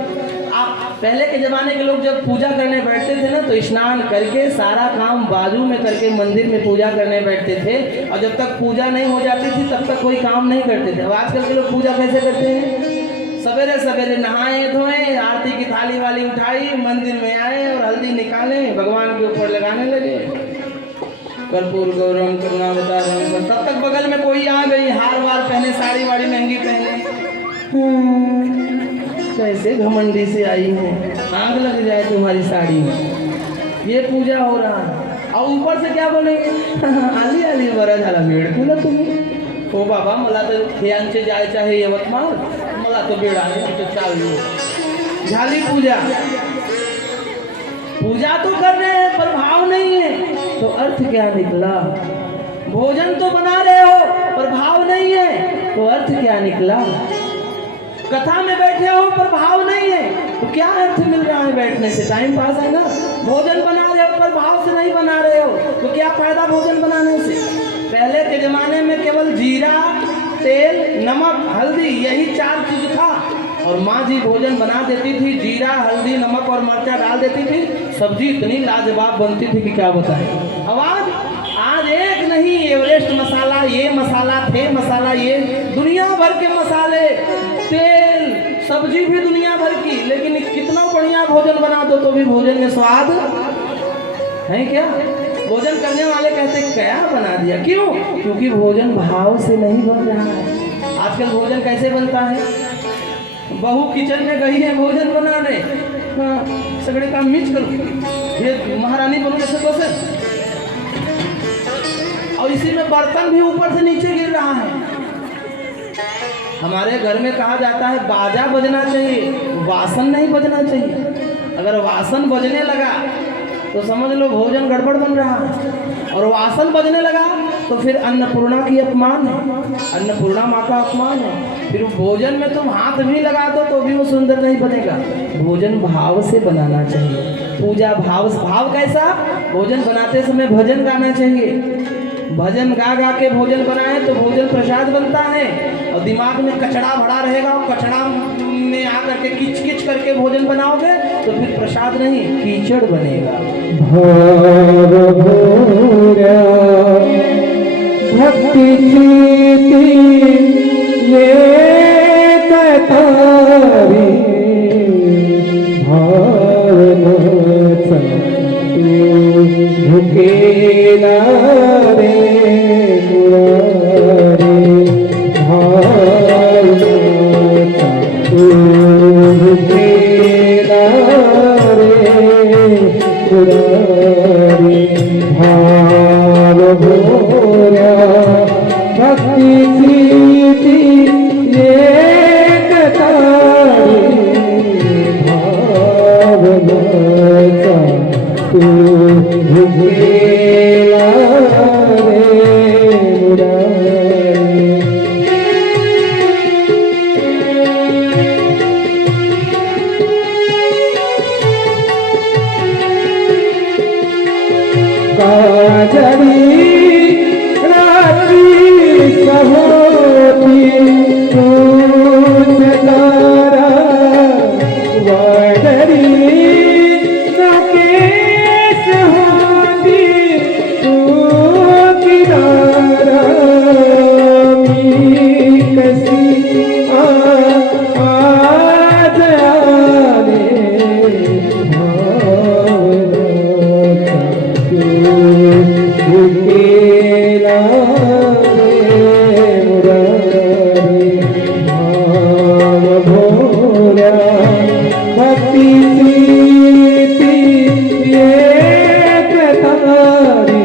आप पहले के जमाने के लोग जब पूजा करने बैठते थे ना, तो स्नान करके सारा काम बाजू में करके मंदिर में पूजा करने बैठते थे, और जब तक पूजा नहीं हो जाती थी तब तक कोई काम नहीं करते थे। अब आजकल के लोग पूजा कैसे करते हैं? सवेरे सवेरे नहाए धोए, आरती की थाली वाली उठाई, मंदिर में आए और हल्दी निकाले, भगवान के ऊपर लगाने लगे, कर्पूर गौरम करुणावतारम। तब तक बगल में कोई आ गई, हार वार पहने, साड़ी वाड़ी महंगी पहने, कैसे घमंडी से आई है, आग लग जाए तुम्हारी साड़ी में। ये पूजा हो रहा है, और ऊपर से क्या बोलेंगे? आली आली बरा झाला वेळ केला तुम्ही। हो बाबा, मला तर ह्यांचे जायचं आहे यवतमाळ, मला तो वेळ आहे, तो चालू झाली पूजा। पूजा तो कर रहे हैं पर भाव नहीं है, तो अर्थ क्या निकला? भोजन तो बना रहे हो पर भाव नहीं है, तो अर्थ क्या निकला? कथा में बैठे हो पर भाव नहीं है, तो क्या अर्थ मिल रहा है बैठने से? टाइम पास है ना। भोजन बना रहे हो पर भाव से नहीं बना रहे हो, तो क्या फायदा भोजन बनाने से? पहले के जमाने में केवल जीरा, तेल, नमक, हल्दी, यही 4 चीज था, और माँ जी भोजन बना देती थी, जीरा, हल्दी, नमक और मिर्चा डाल देती थी, सब्जी इतनी लाजवाब बनती थी कि क्या बताएं। अब आज एक नहीं, एवरेस्ट मसाला, ये मसाला, थे मसाला, ये दुनिया भर के मसाले, तेल, सब्जी भी दुनिया भर की, लेकिन कितना बढ़िया भोजन बना दो तो भी भोजन में स्वाद है क्या? भोजन करने वाले कहते क्या बना दिया? क्यों? क्योंकि भोजन भाव से नहीं बन रहा है। आजकल भोजन कैसे बनता है? बहू किचन में गई है भोजन बनाने, सगळे काम मीच करूं, ये महारानी बनूं जैसे बसे, और इसी में बर्तन भी ऊपर से नीचे गिर रहा है। हमारे घर में कहा जाता है बाजा बजना चाहिए, वासन नहीं बजना चाहिए। अगर वासन बजने लगा तो समझ लो भोजन गड़बड़ बन रहा है, और वासन बजने लगा तो फिर अन्नपूर्णा की अपमान है, अन्नपूर्णा माँ का अपमान है। फिर भोजन में तुम हाथ भी लगा दो तो भी वो सुंदर नहीं बनेगा। भोजन भाव से बनाना चाहिए। पूजा भाव, भाव कैसा? भोजन बनाते समय भजन गाना चाहिए, भजन गा गा के भोजन बनाए तो भोजन प्रसाद बनता है। और दिमाग में कचड़ा भरा रहेगा, और कचड़ा में आकर के किच किच करके भोजन बनाओगे तो फिर प्रसाद नहीं कीचड़ बनेगा। भक्ति ये कतारी भावना झुकेला रे मुरारी, भावना झुकेला भाव भोऱ्या भक्तीची ती एकता भावनाचा तू भुकेला रे मुरारी काजरी रात्री सहोती तुझदारा वाडरी नकेश होती तू किनारा मी कशी आज आले भुकेला रे मुरारी भाव भोऱ्या भक्तीची ती एकता रे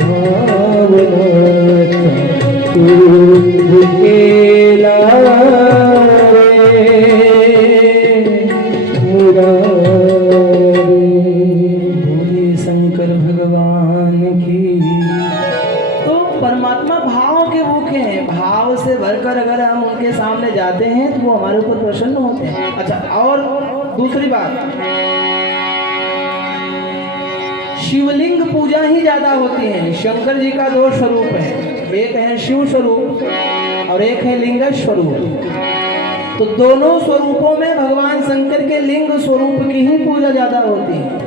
भावनाचा तू भुकेला रे मुरारी बोले शंकर भगवान की। तो परमात्मा भाव के भूखे हैं, भाव से भरकर अगर हम उनके सामने जाते हैं तो वो हमारे ऊपर प्रसन्न होते हैं। अच्छा, और दूसरी बात, शिवलिंग पूजा ही ज्यादा होती है। शंकर जी का दो स्वरूप है, एक है शिव स्वरूप और एक है लिंग स्वरूप। तो दोनों स्वरूपों में भगवान शंकर के लिंग स्वरूप की ही पूजा ज्यादा होती है।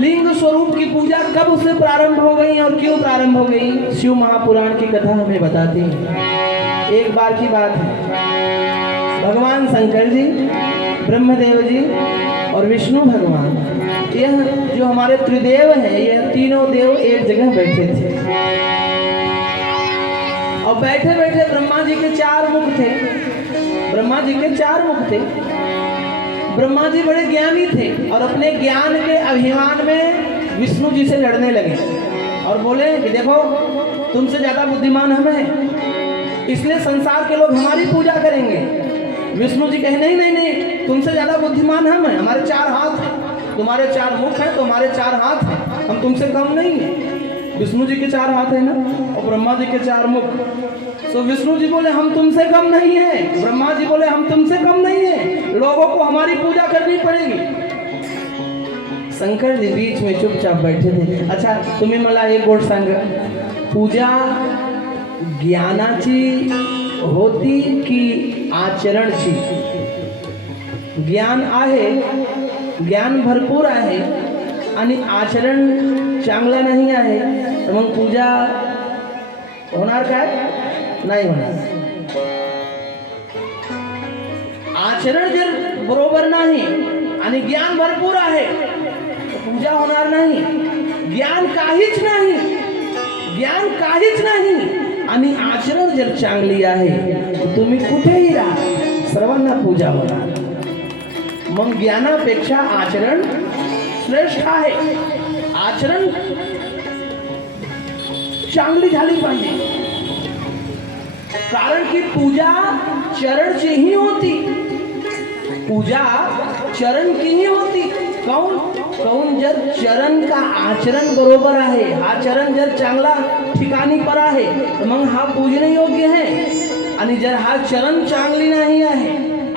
लिंग स्वरूप की पूजा कब से प्रारंभ हो गई और क्यों प्रारंभ हो गई, शिव महापुराण की कथा हमें बताती है। एक बार की बात है, भगवान शंकर जी, ब्रह्मदेव जी और विष्णु भगवान, यह जो हमारे त्रिदेव हैं, यह तीनों देव एक जगह बैठे थे। और बैठे बैठे ब्रह्मा जी के चार मुख थे। ब्रह्मा जी के चार मुख थे। ब्रह्मा जी बड़े ज्ञानी थे और अपने ज्ञान के अभिमान में विष्णु जी से लड़ने लगे और बोले कि देखो, तुमसे ज्यादा बुद्धिमान हम हैं, इसलिए संसार के लोग हमारी पूजा करेंगे। विष्णु जी कहे नहीं नहीं नहीं, तुमसे ज्यादा बुद्धिमान हम हैं, हमारे चार हाथ हैं, तुम्हारे चार मुख हैं, तुम्हारे चार हाथ हैं, हम तुमसे कम नहीं हैं। विष्णु जी के चार हाथ है ना और ब्रह्मा जी के चार मुख। तो विष्णु जी बोले हम तुमसे कम नहीं है, ब्रह्मा जी बोले हम तुमसे कम नहीं है, लोगों को हमारी पूजा करनी पड़ेगी। शंकर जी बीच में चुपचाप बैठे थे। अच्छा, तुम्ही मला एक गोष्ट सांगा, पूजा ज्ञानाची होती की आचरणची? ज्ञान आहे, ज्ञान भरपूर आहे आणि आचरण चांगला नाही आहे, तर मग पूजा होणार काय? नाही होणार। आचरण जर बरोबर नाही आणि ज्ञान भरपूर आहे तर पूजा होणार नाही। ज्ञान काहीच नाही, ज्ञान काहीच नाही आणि आचरण जर चांगली आहे तर तुम्ही कुठेही राहा, सर्वांना पूजा होणार। मग ज्ञानापेक्षा आचरण श्रेष्ठ आहे। आचरण चांगली झाली पाहिजे, कारण की पूजा चरण की ही होती, पूजा चरण की ही होती। कौन कौन जर चरण का आचरण बरोबर आहे, हा चरण जर चांगला ठिकाणी पर आहे तर मग हा पूजने योग्य आहे। आणि जर हा चरण चांगली नाही आहे,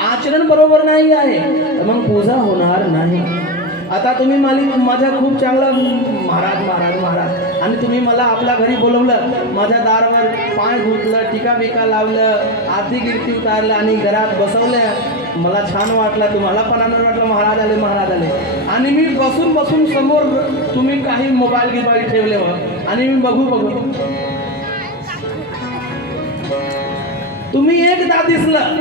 आचरण बरोबर नाही आहे तर मग पूजा होणार नाही। आता तुम्ही माझा खूप चांगला महाराज महाराज महाराज आणि तुम्ही मला आपल्या घरी बोलवलं, माझ्या दारावर पाय धुतलं, टीका बिका लावलं, आरती गिरती उतारलं आणि घरात बसवलं। मला छान वाटलं, तुम्हाला पण आनंद वाटलं, महाराज आले महाराज आले। आणि मी बसून बसून समोर तुम्ही काही मोबाईल गिबाईल ठेवले हो आणि मी बघू बघू तुम्ही एकदा दिसलं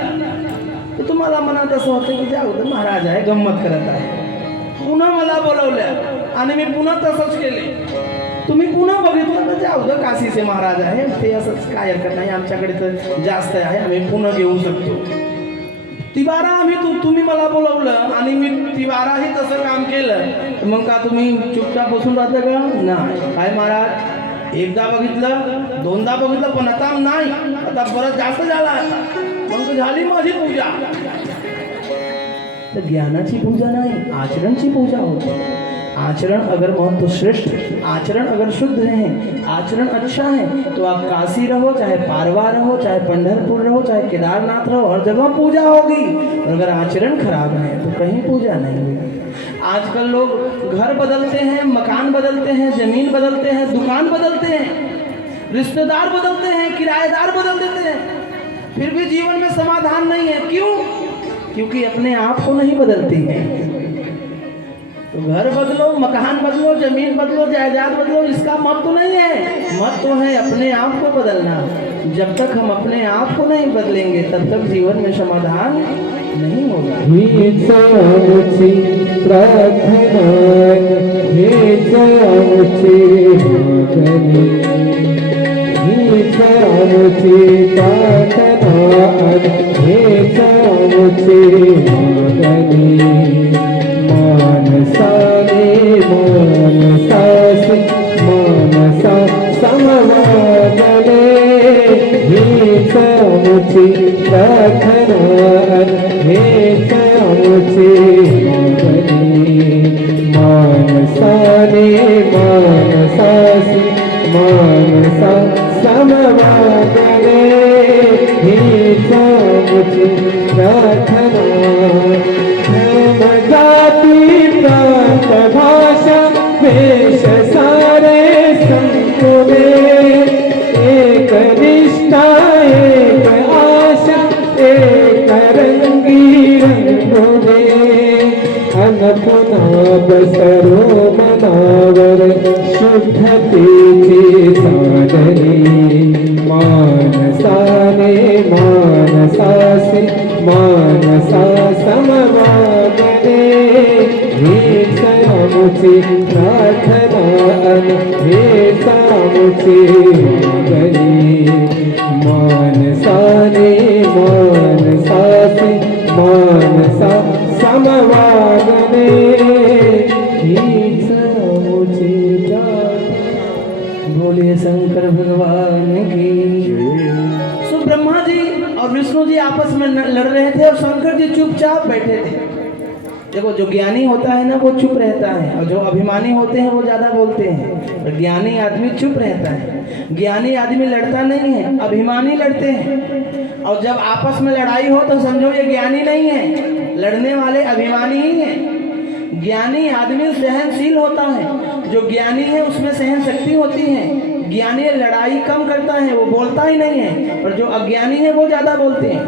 तर तुम्हाला मनात असं होतं की जाऊ दे, महाराज आहे, गंमत करत आहे। पुन्हा मला बोलवलं आणि मी पुन्हा तसंच केले। तुम्ही पुन्हा बघितलं तर जाऊ दे, काशीचे महाराज आहे, ते असंच काय हरकत नाही, आमच्याकडे तर जास्त आहे, आम्ही पुन्हा घेऊ शकतो। तिवारा आम्ही तुम्ही मला बोलवलं आणि मी तिवाराही तसं काम केलं मग का तुम्ही चुपचाप बसून राहता का? नाही. काय महाराज, एकदा बघितलं, दोनदा बघितलं, पण आता नाही, आता परत जास्त झाला, मग झाली माझी पूजा. तर ज्ञानाची पूजा नाही, आचरणची पूजा होती. आचरण अगर बहुत तो श्रेष्ठ, आचरण अगर शुद्ध है, आचरण अच्छा है, तो आप काशी रहो, चाहे पारवा रहो, चाहे पंढरपुर रहो, चाहे केदारनाथ रहो, हर जगह पूजा होगी. और अगर आचरण खराब है तो कहीं पूजा नहीं होगी. आजकल लोग घर बदलते हैं, मकान बदलते हैं, जमीन बदलते हैं, दुकान बदलते हैं, रिश्तेदार बदलते हैं, किराएदार बदल देते हैं, फिर भी जीवन में समाधान नहीं है. क्यों? क्योंकि अपने आप को नहीं बदलती है. तो घर बदलो, मकान बदलो, जमीन बदलो, जायदाद बदलो, इसका मत तो नहीं है. मत तो है अपने आप को बदलना. जब तक हम अपने आप को नहीं बदलेंगे तब तक जीवन में समाधान नहीं होगा. हीच आमची प्रार्थना, हीच आमची मागणी, हीच आमची प्रार्थना, हीच आमची मागणी. मानसाने मानसासी मानसा समवादने, हीच आमची प्रार्थना, हीच आमची मागणी. मानसाने मानसासी मानसा समवादने, हीच आमची प्रार्थना. जाती प्रांत भाषा वेश सारे संकुले, एक निष्ठा एक आशा एक रंगी रंगोले. अनपुना बसरो मनावर शुद्धतेची साधने. मानसाने मानसासी मानसा समवादने, हीच आमची प्रार्थना, हीच आमची मागणी. मानसाने मानसासी मानसा समवादने, हीच आमची प्रार्थना. बोलिए शंकर भगवान की. सो ब्रह्मा जी और विष्णु जी आपस में लड़ रहे थे और शंकर जी चुपचाप बैठे थे. देखो, जो ज्ञानी होता है ना वो चुप रहता है, और जो अभिमानी होते हैं वो ज्यादा बोलते हैं. पर ज्ञानी आदमी चुप रहता है. ज्ञानी आदमी लड़ता नहीं है, अभिमानी लड़ते हैं. और जब आपस में लड़ाई हो तो समझो ये ज्ञानी नहीं है, लड़ने वाले अभिमानी ही है. ज्ञानी आदमी सहनशील होता है. जो ज्ञानी है उसमें सहन शक्ति होती है. ज्ञानी लड़ाई कम करता है, वो बोलता ही नहीं है. पर जो अज्ञानी है वो ज्यादा बोलते हैं.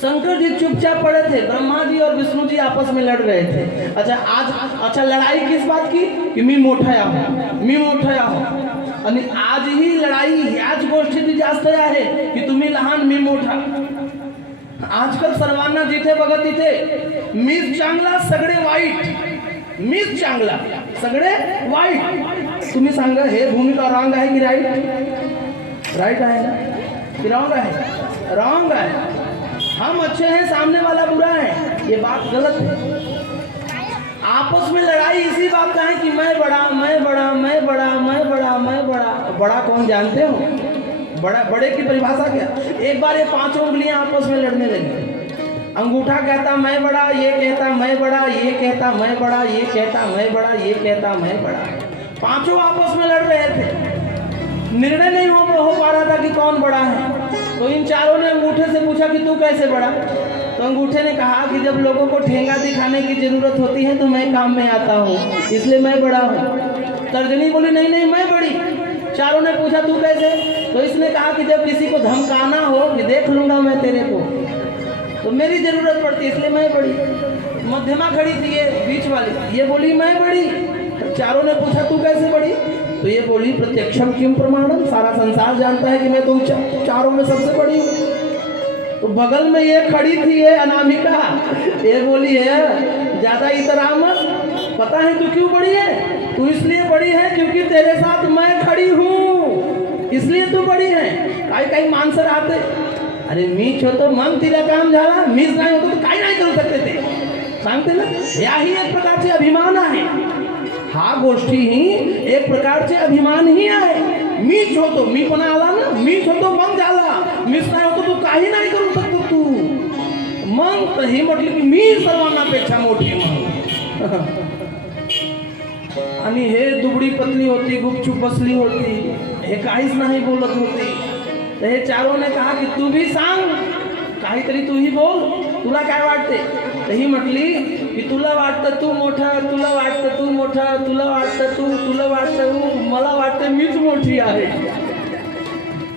शंकर जी चुपचाप पड़े थे, ब्रह्मा जी और विष्णू जी आपस में लड़ रहे थे. अच्छा लड़ाई किस बात की? की मी मोठा आहो, मी मोठा आहो. आणि आजही लढाई ह्याच गोष्टीची जास्त आहे की तुम्ही लहान मी मोठा. आजकाल सर्वांना जिथे बघत तिथे मीच चांगला सगळे वाईट, मीच चांगला सगळे वाईट. तुम्ही सांगा, हे भूमिका रॉंग आहे की राईट? राइट आहे ना कि रॉन्ग है? रॉन्ग है. हम अच्छे हैं, सामने वाला बुरा है, ये बात गलत है. आपस में लड़ाई इसी बात का है कि मैं बड़ा, मैं बड़ा, मैं बड़ा, मैं बड़ा, मैं बड़ा. बड़ा कौन जानते हो? बड़ा, बड़े की परिभाषा क्या? एक बार ये पांचों उंगलियां आपस में लड़ने लगी. अंगूठा कहता मैं बड़ा, ये कहता मैं बड़ा, ये कहता मैं बड़ा, ये कहता मैं बड़ा, ये कहता मैं बड़ा. पांचों आपस में लड़ रहे थे. निर्णय नहीं हो पा रहा था कि कौन बड़ा है. तो इन चारों ने अंगूठे से पूछा कि तू कैसे बड़ा? तो अंगूठे ने कहा कि जब लोगों को ठेंगा दिखाने की जरूरत होती है तो मैं काम में आता हूँ, इसलिए मैं बड़ा हूँ. तर्जनी बोली नहीं नहीं मैं बड़ी. चारों ने पूछा तू कैसे? तो इसने कहा कि जब किसी को धमकाना हो कि देख लूंगा मैं तेरे को, तो मेरी जरूरत पड़ती है, इसलिए मैं बड़ी. मध्यमा खड़ी थी ये बीच वाली, ये बोली मैं बड़ी. चारों ने पूछा तू कैसे बड़ी? तो ये बोली प्रत्यक्षम किम प्रमाणम, सारा संसार जानता है कि मैं तुम चारों में सबसे बड़ी हूँ. तो बगल में ये खड़ी थी ये अनामिका, ये बोली है ज्यादा इतरा मत. पता है तू क्यों बड़ी है? तू इसलिए बड़ी है क्योंकि तेरे साथ मैं खड़ी हूँ, इसलिए तू बड़ी है. काही काही माणसं राहते अरे मीच होतो मग तिला काम झाला, मीच नाही होतो तर काही नाही करू शकते ते, सांगते ना. याही एक प्रकारचे अभिमान आहे. हा गोष्टी ही एक प्रकारचे अभिमान ही आहे. मीच होतो, मी पण आला ना, मीच होतो मग झाला, मीच नाही होतो तू काही नाही करू शकतो तू. मग तर हे म्हटलं की मी सर्वांनापेक्षा मोठी मग. आणि हे दुबडी पतली होती, गुपचूप बसली होती, हे काहीच नाही बोलत होती. तर हे चारों ने कहा की तू भी सांग काहीतरी, तू ही बोल, तुला काय वाटते. तर ही म्हटली की तुला वाटतं तू मोठा, तुला वाटतं तू मोठा, तुला वाटतं तू, तुला वाटतं तू, मला वाटतं मीच मोठी आहे.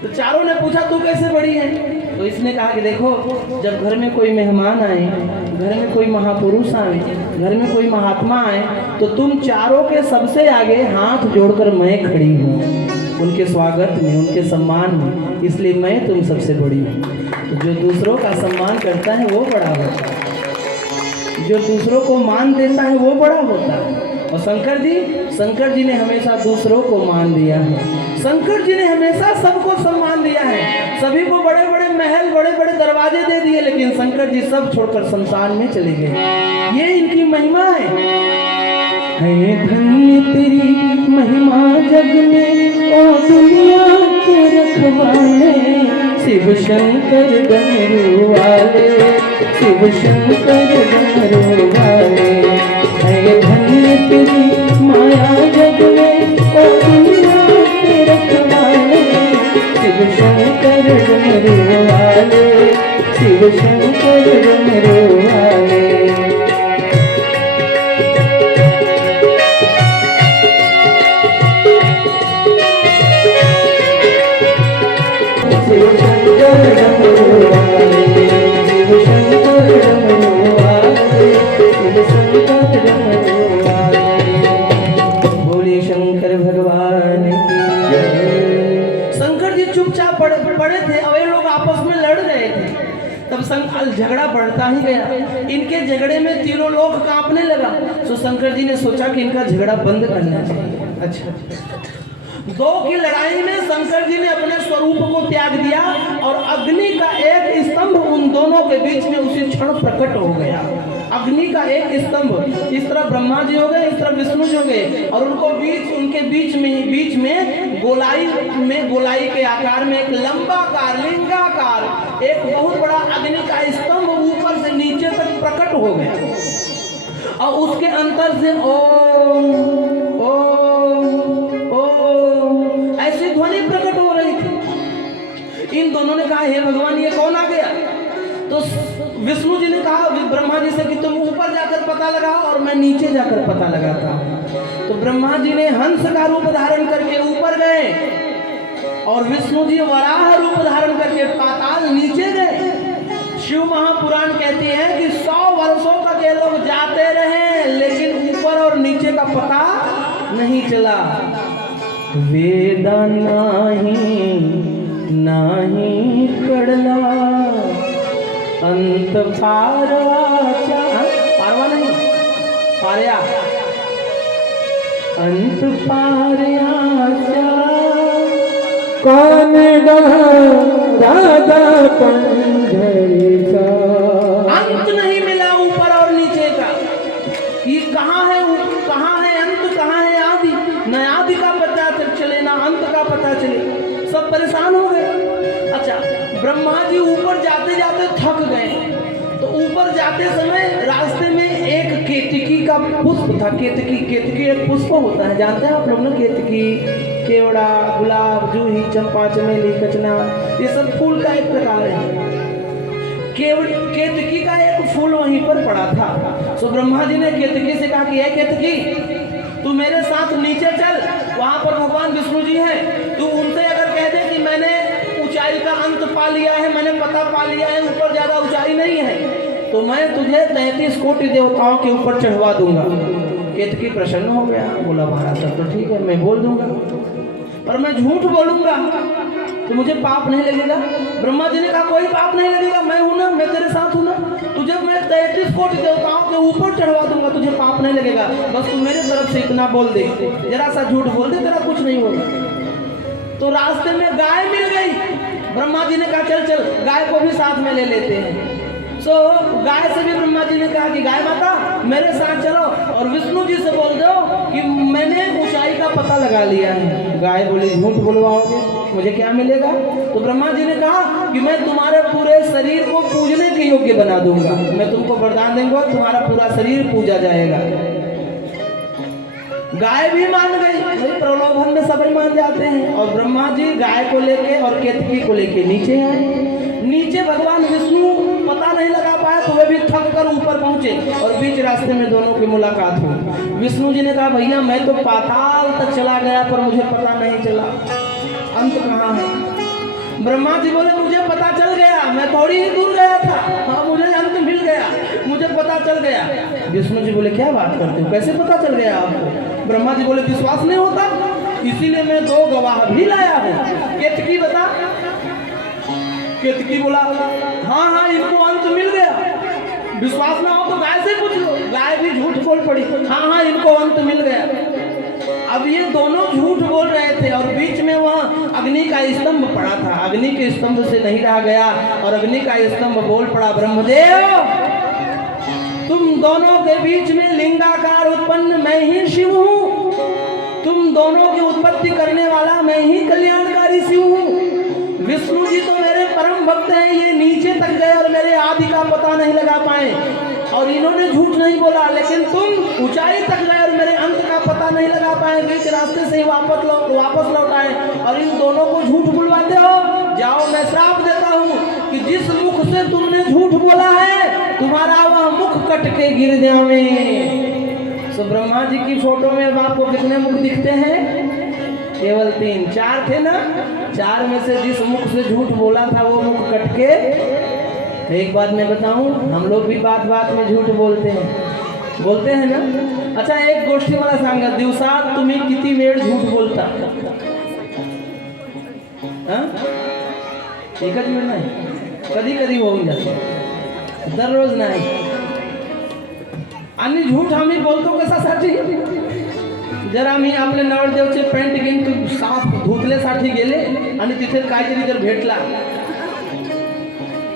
तो चारों ने पूछा तू कैसे बड़ी है. तो इसने कहा कि देखो, जब घर में कोई मेहमान आए, घर में कोई महापुरुष आए, घर में कोई महात्मा आए, तो तुम चारों के सबसे आगे हाथ जोड़कर मैं खड़ी हूँ उनके स्वागत में, उनके सम्मान में, इसलिए मैं तुम सबसे बड़ी हूँ. तो जो दूसरों का सम्मान करता है वो बड़ा होता है, जो दूसरों को मान देता है वो बड़ा होता है. और शंकर जी ने हमेशा दूसरों को मान दिया है. शंकर जी ने हमेशा सबको सम्मान दिया है. सभी को बड़े बड़े महल, बड़े बड़े दरवाजे दे दिए, लेकिन शंकर जी सब छोड़कर संसार में चले गए. ये इनकी महिमा है. धन्य तेरी महिमा जग में, ओ दुनिया के रखवाले, शिव शंकर डमरू वाले, शिव शंकर डमरू वाले. धन्य तेरी माया जग में, ओ दुनिया के रखवाले, शिव शंकर डमरू वाले, शिव शंकर डमरू वाले. शिव शंकर डमरू वाले, शिव शंकर डमरू वाले, शिव शंकर डमरू वाले. बोले शंकर भगवान की जय. शंकर जी चुपचाप पड़े थे. अब ये लोग आपस में लड़ रहे थे. तब झगड़ा बढ़ता ही गया. इनके झगड़े में तीनों लोग कांपने लगा. तो शंकर जी ने सोचा कि इनका झगड़ा बंद करना चाहिए. अच्छा, दो की लड़ाई में शंकर जी ने अपने स्वरूप को त्याग दिया और अग्नि का एक स्तंभ उन दोनों के बीच में उसी क्षण प्रकट हो गया. अग्नि का एक स्तंभ, इस तरह ब्रह्मा जी हो गए, इस तरह विष्णु जी हो गए, और उनके बीच में गोलाई के आकार में एक लंबाकार लिंगाकार एक बहुत बड़ा अग्नि का स्तंभ ऊपर से नीचे तक प्रकट हो गया. और उसके अंतर से ओम ओम ऐसी ध्वनि प्रकट हो रही थी. इन दोनों ने कहा हे भगवान ये कौन आ गया. तो विष्णु जी ने कहा ब्रह्मा जी से कि तुम ऊपर जाकर पता लगाओ और मैं नीचे जाकर पता लगाता हूँ. तो ब्रह्मा जी ने हंस का रूप धारण करके ऊपर गए और विष्णु जी वराह रूप धारण करके पाताल नीचे गए. शिव महापुराण कहती है कि 100 वर्षों तक ये लोग जाते रहे, लेकिन ऊपर और नीचे का पता नहीं चला. वेदा नाही कड़ला अंत पाराचा, पारवा नहीं पार्या, अंत पार्याचा कौन राधा पंढरीचा. अंत नहीं मिला ऊपर और नीचे का. ये कहाँ है अंत, कहाँ है आदि. न आदि का पता चले ना अंत का पता चले. सब परेशान हो गए. अच्छा, ब्रह्मा जी ऊपर जाते जाते थक गए. तो ऊपर जाते समय रास्ते में एक केतकी का पुष्प था. केतकी एक पुष्प होता है, जानते हैं आप लोग ना. केतकी, केवड़ा, गुलाब, जूही, चंपा, चमेली, कचना, ये सब फूल का एक प्रकार है. केतकी का एक फूल वहीं पर पड़ा था. तो ब्रह्मा जी ने केतकी से कहा कि ये केतकी, तू मेरे साथ नीचे चल, वहां पर भगवान विष्णु जी हैं. तू उनसे अगर कह दे कि मैंने ऊंचाई का अंत पा लिया है, मैंने पता पा लिया है, ऊपर ज्यादा ऊंचाई नहीं है, तो मैं तुझे 33 कोटि देवताओं के ऊपर चढ़वा दूंगा. केतकी प्रसन्न हो गया, बोला महाराज सब तो ठीक है, मैं बोल दूंगा, पर मैं झूठ बोलूंगा तो मुझे पाप नहीं लगेगा. ब्रह्मा जी ने कहा कोई पाप नहीं लगेगा, मैं हूं ना, मैं तेरे साथ हूं ना. तुझे मैं 33 कोटि देवताओं के ऊपर चढ़वा दूंगा, तुझे पाप नहीं लगेगा. बस तू मेरे तरफ से इतना बोल दे, जरा सा झूठ बोल दे, तेरा कुछ नहीं होगा. तो रास्ते में गाय मिल गई. ब्रह्मा जी ने कहा चल चल गाय को भी साथ में ले लेते हैं। सो गाय से भी ब्रह्मा जी ने कहा कि गाय माता मेरे साथ चलो और विष्णु जी से बोल दो कि मैंने ऊंचाई का पता लगा लिया है। गाय बोली झूठ बुलवाओगे, मुझे क्या मिलेगा? तो ब्रह्मा जी ने कहा कि मैं तुम्हारे पूरे शरीर को पूजने के योग्य बना दूंगा, मैं तुमको वरदान दूंगा, तुम्हारा पूरा शरीर पूजा जाएगा। गाय भी मान गई, भाई प्रलोभन में सभी मान जाते हैं। और ब्रह्मा जी गाय को लेके और केतकी को लेके नीचे आए। नीचे भगवान विष्णु पता नहीं लगा पाया तो वे भी थक कर ऊपर पहुंचे और बीच रास्ते में दोनों की मुलाकात हुई। विष्णु जी ने कहा भैया मैं तो पाताल तक चला गया पर मुझे पता नहीं चला अंत कहाँ है। ब्रह्मा जी बोले मुझे पता चल गया, मैं थोड़ी ही दूर गया था, हाँ मुझे अंत मिल गया, मुझे पता चल गया। विष्णु जी बोले क्या बात करते हो, कैसे पता चल गया आपको? ब्रह्मा जी बोले विश्वास नहीं होता, इसीलिए मैं 2 गवाह भी लाया हूँ। केतकी बता। केतकी बोला हाँ हाँ इनको अंत मिल गया, विश्वास ना हो तो गाय से पूछ लो। गाय भी झूठ बोल पड़ी, हाँ हाँ इनको अंत मिल गया। अब ये दोनों झूठ बोल रहे थे और बीच में वह अग्नि का स्तंभ पड़ा था। अग्नि के स्तंभ से नहीं रहा गया और अग्नि का स्तंभ बोल पड़ा ब्रह्मदेव तुम दोनों के बीच में लिंगाकार उत्पन्न मैं ही शिव हूँ, तुम दोनों की उत्पत्ति करने वाला मैं ही कल्याणकारी शिव हूँ। विष्णु जी तो मेरे परम भक्त हैं, ये नीचे तक गए और मेरे आदि का पता नहीं लगा पाए और इन्होंने झूठ नहीं बोला, लेकिन तुम ऊंचाई तक गए और मेरे अंत का पता नहीं लगा पाए, बीच रास्ते से ही वापस लौट आए और इन दोनों को झूठ बुलवाते हो। जाओ मैं श्राप देता हूँ कि जिस मुख से तुमने झूठ बोला है तुम्हारा वह मुख कट के गिर जावे। तो ब्रह्मा जी की फोटो में अब आपको कितने मुख दिखते हैं? केवल 3, 4 थे ना, 4 में से जिस मुख से झूठ बोला था वो मुख कट के। एक बात मैं बताऊं, हम लोग भी बात बात में झूठ बोलते हैं ना। अच्छा एक गोष्टी मला सांगा, दिवसात तुम्ही किती वेळ झूठ बोलता? एकच वेळ नाही, कधी कधी होऊन जाते, दररोज नाही। आणि झूठ आम्ही बोलतो कशासाठी? जर आम्ही आपले नवरदेवचे पॅन्ट घेऊन साफ धुतल्यासाठी गेले आणि तिथे काहीतरी जर भेटला,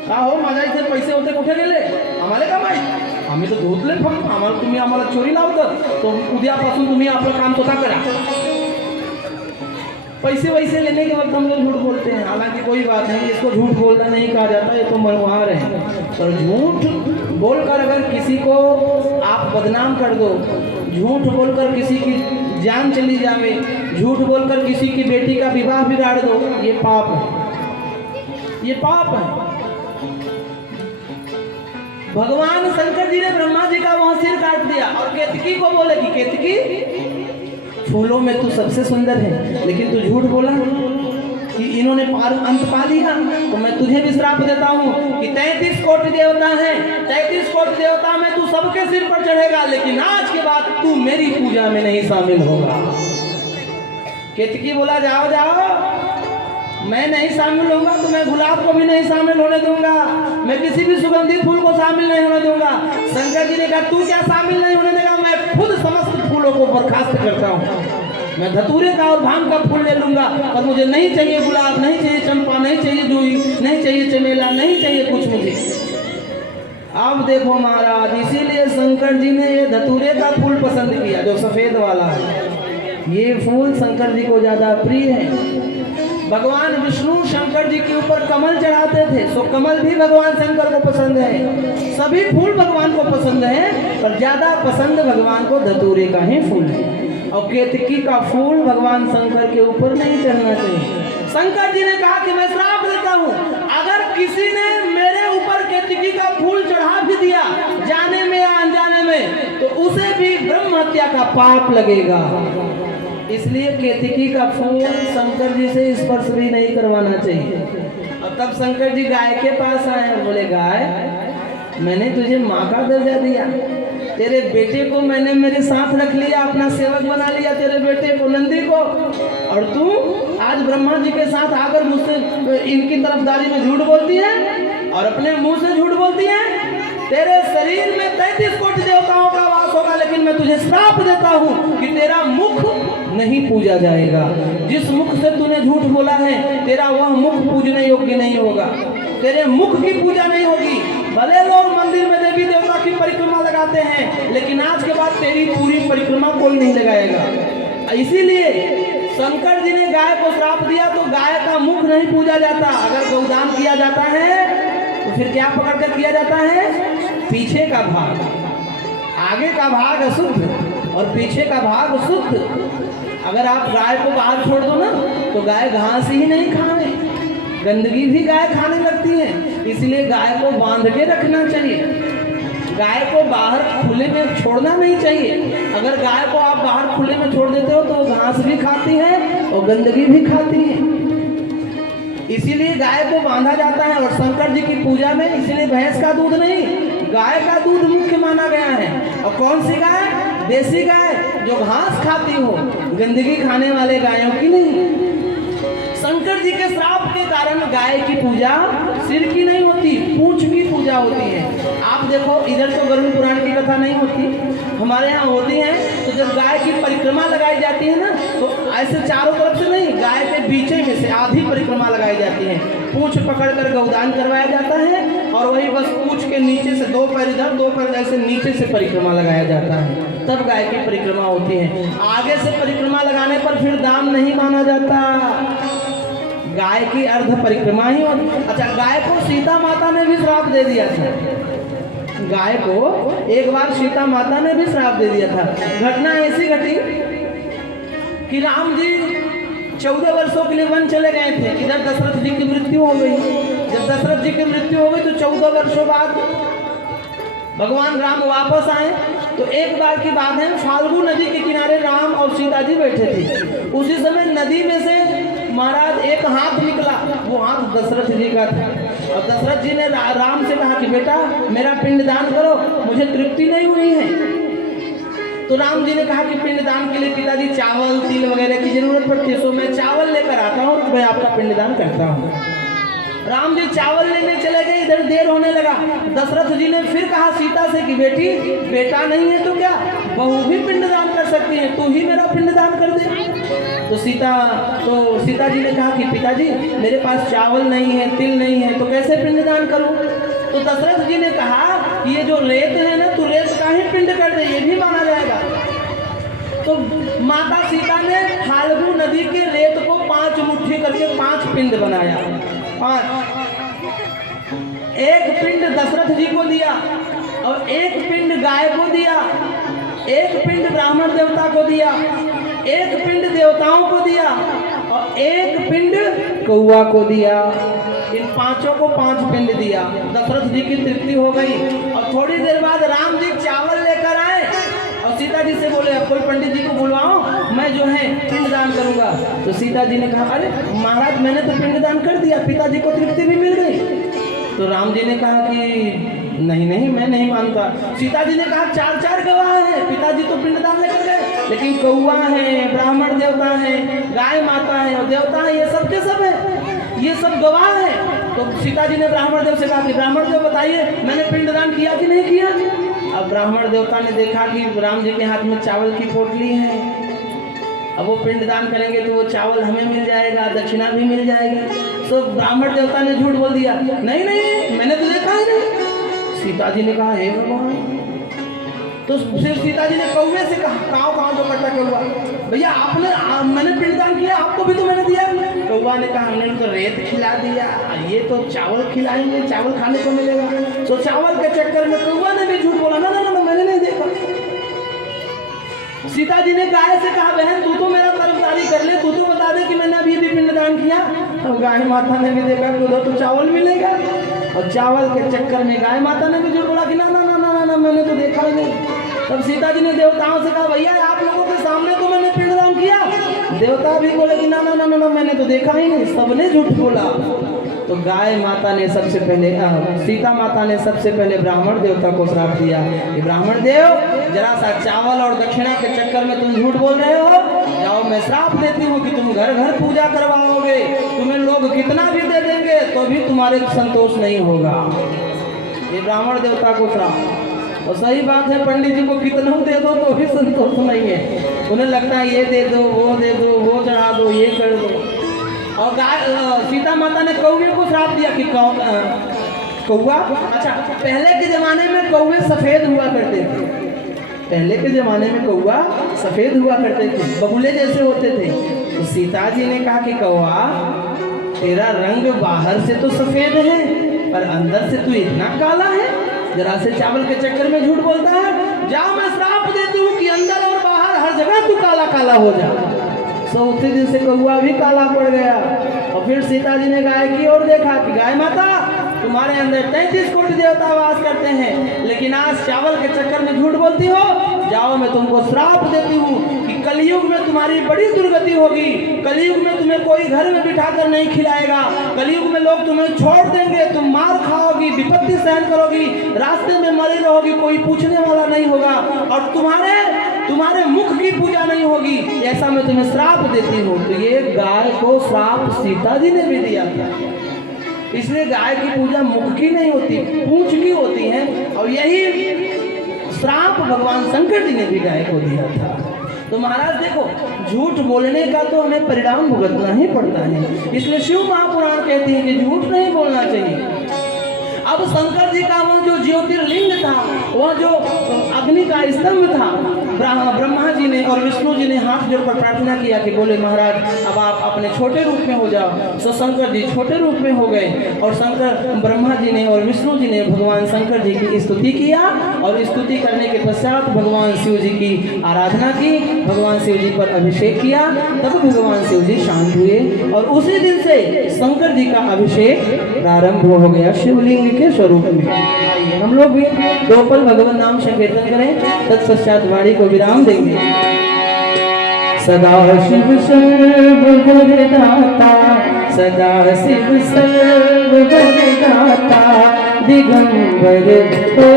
का हो माझ्या इथे पैसे होते कुठे गेले, आम्हाला का माहित, आम्ही तर धुतले फक्त, आम्हाला चोरी लावतात, तो उद्यापासून तुम्ही आपलं काम स्वतः करा। पैसे वैसे लेने के वक्त हम लोग झूठ बोलते हैं, हालांकि कोई बात नहीं, इसको झूठ बोलना नहीं कहा जाता, ये तो मनुहार है। पर झूठ बोलकर अगर किसी को आप बदनाम कर दो, झूठ बोलकर किसी की जान चली जावे, झूठ बोलकर किसी की बेटी का विवाह बिगाड़ दो, ये पाप है, ये पाप है। भगवान शंकर जी ने ब्रह्मा जी का वहां सिर काट दिया और केतकी को बोले कि केतकी फूलों में तू सबसे सुंदर है, लेकिन तू झूठ बोला कि इन्होंने अंत पा लिया, तो मैं तुझे भी श्राप देता हूँ कि 33 कोटि देवता हैं, 33 कोटि देवता में तू सबके सिर पर चढ़ेगा, लेकिन आज के बाद तू मेरी पूजा में नहीं शामिल होगा। केतकी बोला जाओ जाओ, मैं नहीं शामिल होऊंगा तो मैं गुलाब को भी नहीं शामिल होने दूंगा, मैं किसी भी सुगंधित फूल को शामिल नहीं होने दूंगा। शंकर जी ने कहा तू क्या शामिल नहीं होने देगा, मैं खुद समस्त फूलों को बर्खास्त करता हूँ, मैं धतूरे का और भांग का फूल ले लूंगा, और मुझे नहीं चाहिए गुलाब, नहीं चाहिए चंपा, नहीं चाहिए जूही, नहीं चाहिए चमेला, नहीं चाहिए कुछ मुझे। अब देखो महाराज, इसीलिए शंकर जी ने ये धतूरे का फूल पसंद किया जो सफेद वाला है, ये फूल शंकर जी को ज्यादा प्रिय है। भगवान विष्णु शंकर जी के ऊपर कमल चढ़ाते थे, तो कमल भी भगवान शंकर को पसंद है, सभी फूल भगवान को पसंद है, पर ज्यादा पसंद भगवान को धतूरे का ही फूल है। और केतकी का फूल भगवान शंकर के ऊपर नहीं चढ़ना चाहिए। शंकर जी ने कहा कि मैं श्राप देता हूँ, अगर किसी ने मेरे ऊपर केतकी का फूल चढ़ा भी दिया जाने में या अनजाने में, तो उसे भी ब्रह्म हत्या का पाप लगेगा। इसलिए केतकी का फूल शंकर जी से स्पर्श भी नहीं करवाना चाहिए। और तब शंकर जी गाय के पास आए और बोले गाय, मैंने तुझे माँ का दर्जा दिया, तेरे बेटे को मैंने मेरे साथ रख लिया, अपना सेवक बना लिया, तेरे बेटे को नंदी को, और तू आज ब्रह्मा जी के साथ आकर मुझसे इनकी तरफदारी में झूठ बोलती है और अपने मुंह से झूठ बोलती है। तेरे शरीर में 33 कोटि देवताओं का वास होगा, लेकिन मैं तुझे श्राप देता हूँ कि तेरा मुख नहीं पूजा जाएगा। जिस मुख से तूने झूठ बोला है तेरा वह मुख पूजने योग्य नहीं होगा, तेरे मुख की पूजा नहीं होगी। भले लोग मंदिर में देवी देवता की परिक्रमा लगाते हैं, लेकिन आज के बाद तेरी पूरी परिक्रमा कोई नहीं लगाएगा। इसीलिए शंकर जी ने गाय को श्राप दिया, तो गाय का मुख नहीं पूजा जाता। अगर गौदान किया जाता है तो फिर क्या पकड़ कर किया जाता है? पीछे का भाग, आगे का भाग अशुद्ध और पीछे का भाग शुद्ध। अगर आप गाय को बाहर छोड़ दो ना तो गाय घास ही नहीं खाए, गंदगी भी गाय खाने लगती है। इसलिए गाय को बांध के रखना चाहिए, गाय को बाहर खुले में छोड़ना नहीं चाहिए। अगर गाय को आप बाहर खुले में छोड़ देते हो तो वो घास भी खाती है और गंदगी भी खाती है। इसीलिए गाय को बांधा जाता है। और शंकर जी की पूजा में इसलिए भैंस का दूध नहीं, गाय का दूध मुख्य माना गया है। और कौन सी गाय? देसी गाय जो घास खाती हो, गंदगी खाने वाले गायों की नहीं। शंकर जी के श्राप के कारण गाय की पूजा सिर की नहीं होती, पूंछ की पूजा होती है। आप देखो इधर तो गरुड़ पुराण की कथा नहीं होती, हमारे यहाँ होती है। तो जब गाय की परिक्रमा लगाई जाती है ना, तो ऐसे चारों तरफ से नहीं, गाय के बीचे में से आधी परिक्रमा लगाई जाती है। पूंछ पकड़कर गौदान करवाया जाता है और वही बस पूंछ के नीचे से 2 पैर इधर 2 पैर ऐसे नीचे से परिक्रमा लगाया जाता है, तब गाय की परिक्रमा होती है। आगे से परिक्रमा लगाने पर फिर दाम नहीं माना जाता, गाय की अर्ध परिक्रमा ही होती। अच्छा, गाय को सीता माता ने भी श्राप दे दिया था, गाय को एक बार सीता माता ने भी श्राप दे दिया था। घटना ऐसी घटी कि राम जी 14 वर्षों के लिए वन चले गए थे। इधर दशरथ जी की मृत्यु हो गई। जब दशरथ जी की मृत्यु हो गई तो 14 वर्षों बाद भगवान राम वापस आए। तो एक बार की बात है, फाल्गु नदी के किनारे राम और सीता जी बैठे थे। उसी समय नदी में से महाराज एक हाथ निकला, वो हाथ दशरथ जी का था। और दशरथ जी ने राम से कहा कि बेटा मेरा पिंडदान करो, मुझे तृप्ति नहीं हुई है। तो राम जी ने कहा कि पिंडदान के लिए पिताजी चावल तिल वगैरह की जरूरत पड़ती है, तो मैं चावल लेकर आता हूँ और मैं आपका पिंडदान करता हूँ। राम जी चावल लेने चले गए, इधर देर होने लगा। दशरथ जी ने फिर कहा सीता से कि बेटी बेटा नहीं है तो क्या, बहू भी पिंडदान कर सकती है, तू ही मेरा पिंडदान कर दे। तो सीता जी ने कहा कि पिताजी मेरे पास चावल नहीं है, तिल नहीं है, तो कैसे पिंडदान करूं? तो दशरथ जी ने कहा कि ये जो रेत है ना, तू रेत का ही पिंड कर दे, ये भी माना जाएगा। तो माता सीता ने फाल्गु नदी के रेत को 5 मुट्ठी करके 5 पिंड बनाया। 1 पिंड दशरथ जी को दिया और 1 पिंड गाय को दिया, 1 पिंड ब्राह्मण देवता को दिया, 1 पिंड देवताओं को दिया और 1 पिंड कौवा को दिया। इन 5 को 5 पिंड दिया। दशरथ जी की तृप्ति हो गई। और थोड़ी देर बाद राम जी चावल लेकर आए और सीता जी से बोले अब कोई पंडित जी को बुलवाओ, मैं जो है पिंडदान करूंगा। तो सीता जी ने कहा अरे महाराज मैंने तो पिंडदान कर दिया, पिताजी को तृप्ति भी मिल गई। तो राम जी ने कहा कि नहीं मैं नहीं मानता। सीता जी ने कहा 4 गवाह हैं, पिताजी तो पिंडदान लेकर गए, लेकिन कौवा है, ब्राह्मण देवता है, गाय माता है और देवता है, ये सब के सब है, ये सब गवाह है। तो सीता जी ने ब्राह्मण देव से कहा कि ब्राह्मण देव बताइए मैंने पिंडदान किया कि नहीं किया। अब ब्राह्मण देवता ने देखा कि राम जी के हाथ में चावल की पोटली है, अब वो पिंडदान करेंगे तो वो चावल हमें मिल जाएगा, दक्षिणा भी मिल जाएगी। तो ब्राह्मण देवता ने झूठ बोल दिया, नहीं मैंने तो देखा ही नहीं। सीता जी ने कहा हे भगवान। तो फिर सीता जी ने कौवे से कहा कहाँ तो करता कौवा, भैया मैंने पिंडदान किया, आपको भी तो मैंने दिया। कौवा ने कहा हमने तो रेत खिला दिया, ये तो चावल खिलाएंगे, चावल खाने को मिलेगा। तो चावल के चक्कर में कौवा ने भी झूठ बोला, ना मैंने नहीं देखा। सीता जी ने गाय से कहा बहन तू तो मेरा तरफदारी कर ले, तू तो बता दे कि मैंने अभी भी पिंडदान किया। तो गाय माता ने भी देखा कि उधर तो चावल मिलेगा, और चावल के चक्कर में गाय माता ने भी झूठ बोला कि ना मैंने तो देखा ही नहीं। तब सीता जी ने देवताओं से कहा भैया आप लोगों के सामने तो मैंने पिंडदान किया। देवता भी बोले कि ना मैंने तो देखा ही नहीं, सबने झूठ बोला। तो गाय माता ने सबसे पहले सीता माता ने सबसे पहले ब्राह्मण देवता को श्राप दिया कि ब्राह्मण देव जरा सा चावल और दक्षिणा के चक्कर में तुम झूठ बोल रहे हो, जाओ मैं श्राप देती हूँ कि तुम घर घर पूजा करवाओगे, तुम्हें लोग कितना भी दे देंगे तो भी तुम्हारे संतोष नहीं होगा। ये ब्राह्मण देवता को श्राप। और सही बात है, पंडित जी को कितना दे दो तो भी संतोष नहीं है। उन्हें लगता है ये दे दो, वो चढ़ा दो, ये कर दो। और सीता माता ने कौवे को श्राप दिया कि कौवा, अच्छा पहले के जमाने में कौवे सफेद हुआ करते थे, पहले के जमाने में कौवा सफेद हुआ करते थे, बगुले जैसे होते थे। तो सीता जी ने कहा कि कौवा तेरा रंग बाहर से तो सफेद है पर अंदर से तू इतना काला है, जरा से चावल के चक्कर में झूठ बोलता है। जाओ मैं श्राप देती हूँ कि अंदर और बाहर हर जगह तू काला काला हो जा। सो उसी दिन से कौवा भी काला पड़ गया। और फिर सीता जी ने गाय की और देखा कि गाय माता तुम्हारे अंदर 33 कोटि देवता वास करते हैं, लेकिन आज चावल के चक्कर में झूठ बोलती हो। जाओ मैं तुमको श्राप देती हूँ कि कलयुग में तुम्हारी बड़ी दुर्गति होगी, कलयुग में तुम्हें कोई घर में बिठाकर नहीं खिलाएगा, कलयुग में लोग तुम्हें छोड़ देंगे, तुम मार खाओगी, विपत्ति सहन करोगी, रास्ते में मरी रहोगी, कोई पूछने वाला नहीं होगा, और तुम्हारे मुख की पूजा नहीं होगी, ऐसा मैं तुम्हें श्राप देती हूँ। तो ये गाय को श्राप सीता जी ने भी दिया था। इसलिए गाय की पूजा मुख की नहीं होती, पूंछ की होती है। और यही श्राप भगवान शंकर जी ने भी गाय को दिया था। तो महाराज देखो, झूठ बोलने का तो हमें परिणाम भुगतना ही पड़ता है। इसलिए शिव महापुराण कहते हैं कि झूठ नहीं बोलना चाहिए। अब शंकर जी का वह जो ज्योतिर्लिंग था, वह जो अग्नि का स्तंभ था, ब्रह्मा जी ने और विष्णु जी ने हाथ जोड़कर प्रार्थना किया कि बोले महाराज अब आप अपने छोटे रूप में हो जाओ। सो शंकर जी छोटे रूप में हो गए और ब्रह्मा जी ने और विष्णु जी ने भगवान शंकर जी की स्तुति किया, और स्तुति करने के पश्चात भगवान शिव जी की आराधना की, भगवान शिव जी पर अभिषेक किया, तब भगवान शिव जी शांत हुए। और उसी दिन से शंकर जी का अभिषेक प्रारंभ हो गया शिवलिंग के स्वरूप में। आइए हम लोग भी 2 पल भगवान नाम संकीर्तन करें, तत्पश्चात वाणी को विराम देंगे। सदा शिव सर्ववरदाता, सदा शिव सर्ववरदाता, दिगंबर तो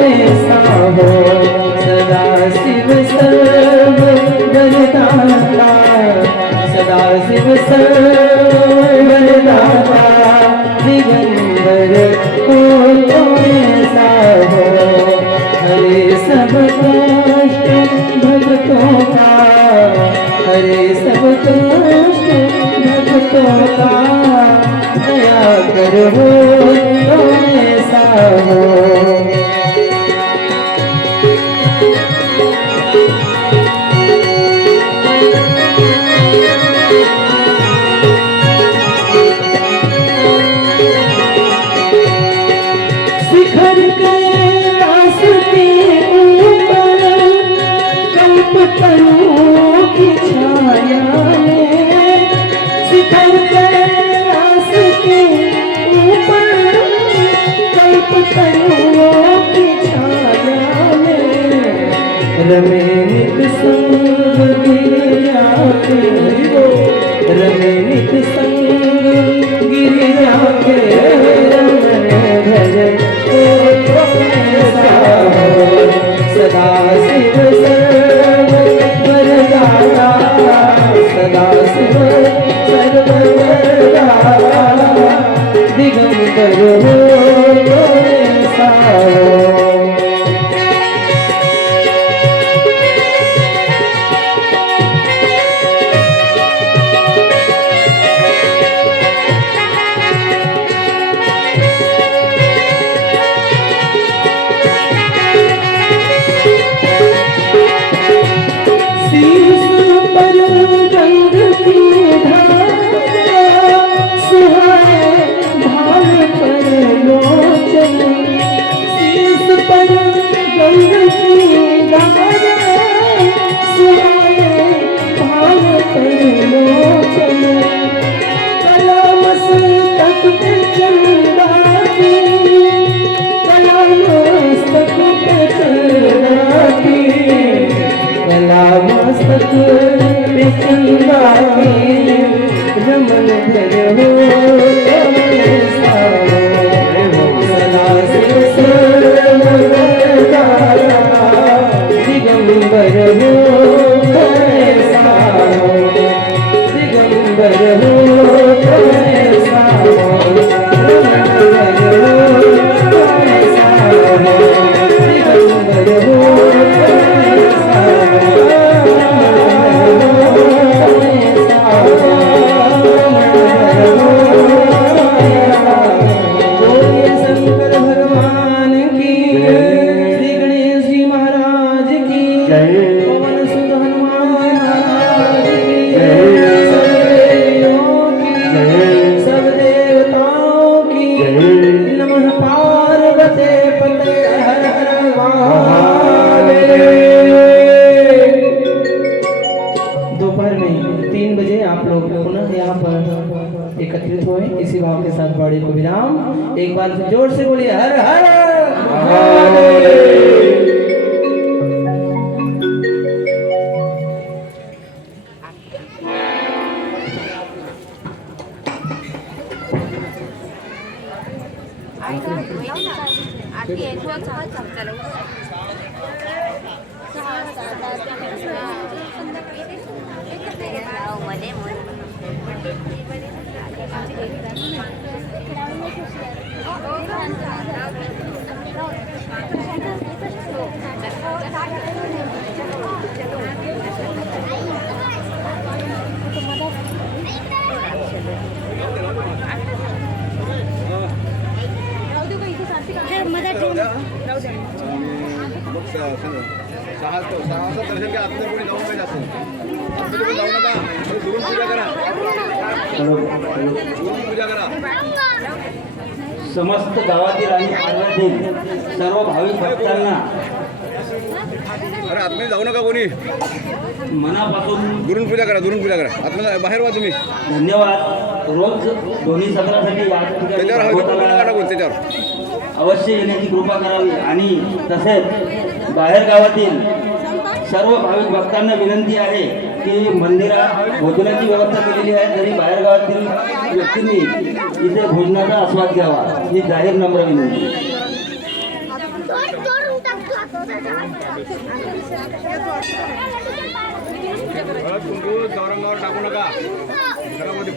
ऐसा हो। सदा शिव सर्ववरदाता, सदा शिव सर्ववरदाता, दिगंबर तो ऐसा हो। हरे सब कष्ट भक्तों का, हरे सब कष्ट भक्तों का, दया करो तो ऐसा हो। शिखर कैलाश के ऊपर कल्पतरुओं की छाया में, शिखर कैलाश के ऊपर कल्पतरुओं की छाया में, रमे नित संग गिरिया के, रमे नित संग गिरिया के, सदा शिव सर्ववरदाता, सदा शिव सर्ववरदाता, दिगंबर हो ऐसा हो। भक्ति भाव के साथ बाड़ी को विराम। एक बार फिर जोर से बोलिए हर हर महादेव। सहाचं दर्शन घ्या. आतमध्ये कोणी जाऊ नये. जास्त आतमध्ये कोणी जाऊ नका. दुरून पूजा करा. दुरून पूजा करा. समस्त गावातील आणि पालघरातील सर्व भाविक भक्तांना अरे आतमध्ये जाऊ नका कोणी. मनापासून दुरून पूजा करा. दुरून पूजा करा. आतमध्ये बाहेर व्हा तुम्ही. धन्यवाद. रोज दोन्ही सत्रासाठी या त्याच्यावर हळदी कुंकू नका टाकू. त्याच्यावर अवश्य येण्याची कृपा करावी आणि तसेच बाहेर गावातील सर्व भाविक भक्तांना विनंती आहे की मंदिरात भोजनाची व्यवस्था केलेली आहे, तरी बाहेर गावातील व्यक्तींनी इथे भोजनाचा आस्वाद घ्यावा ही जाहीर नम्र विनंती. हळद कुंकू चौरंगावर टाकू नका. घरामध्ये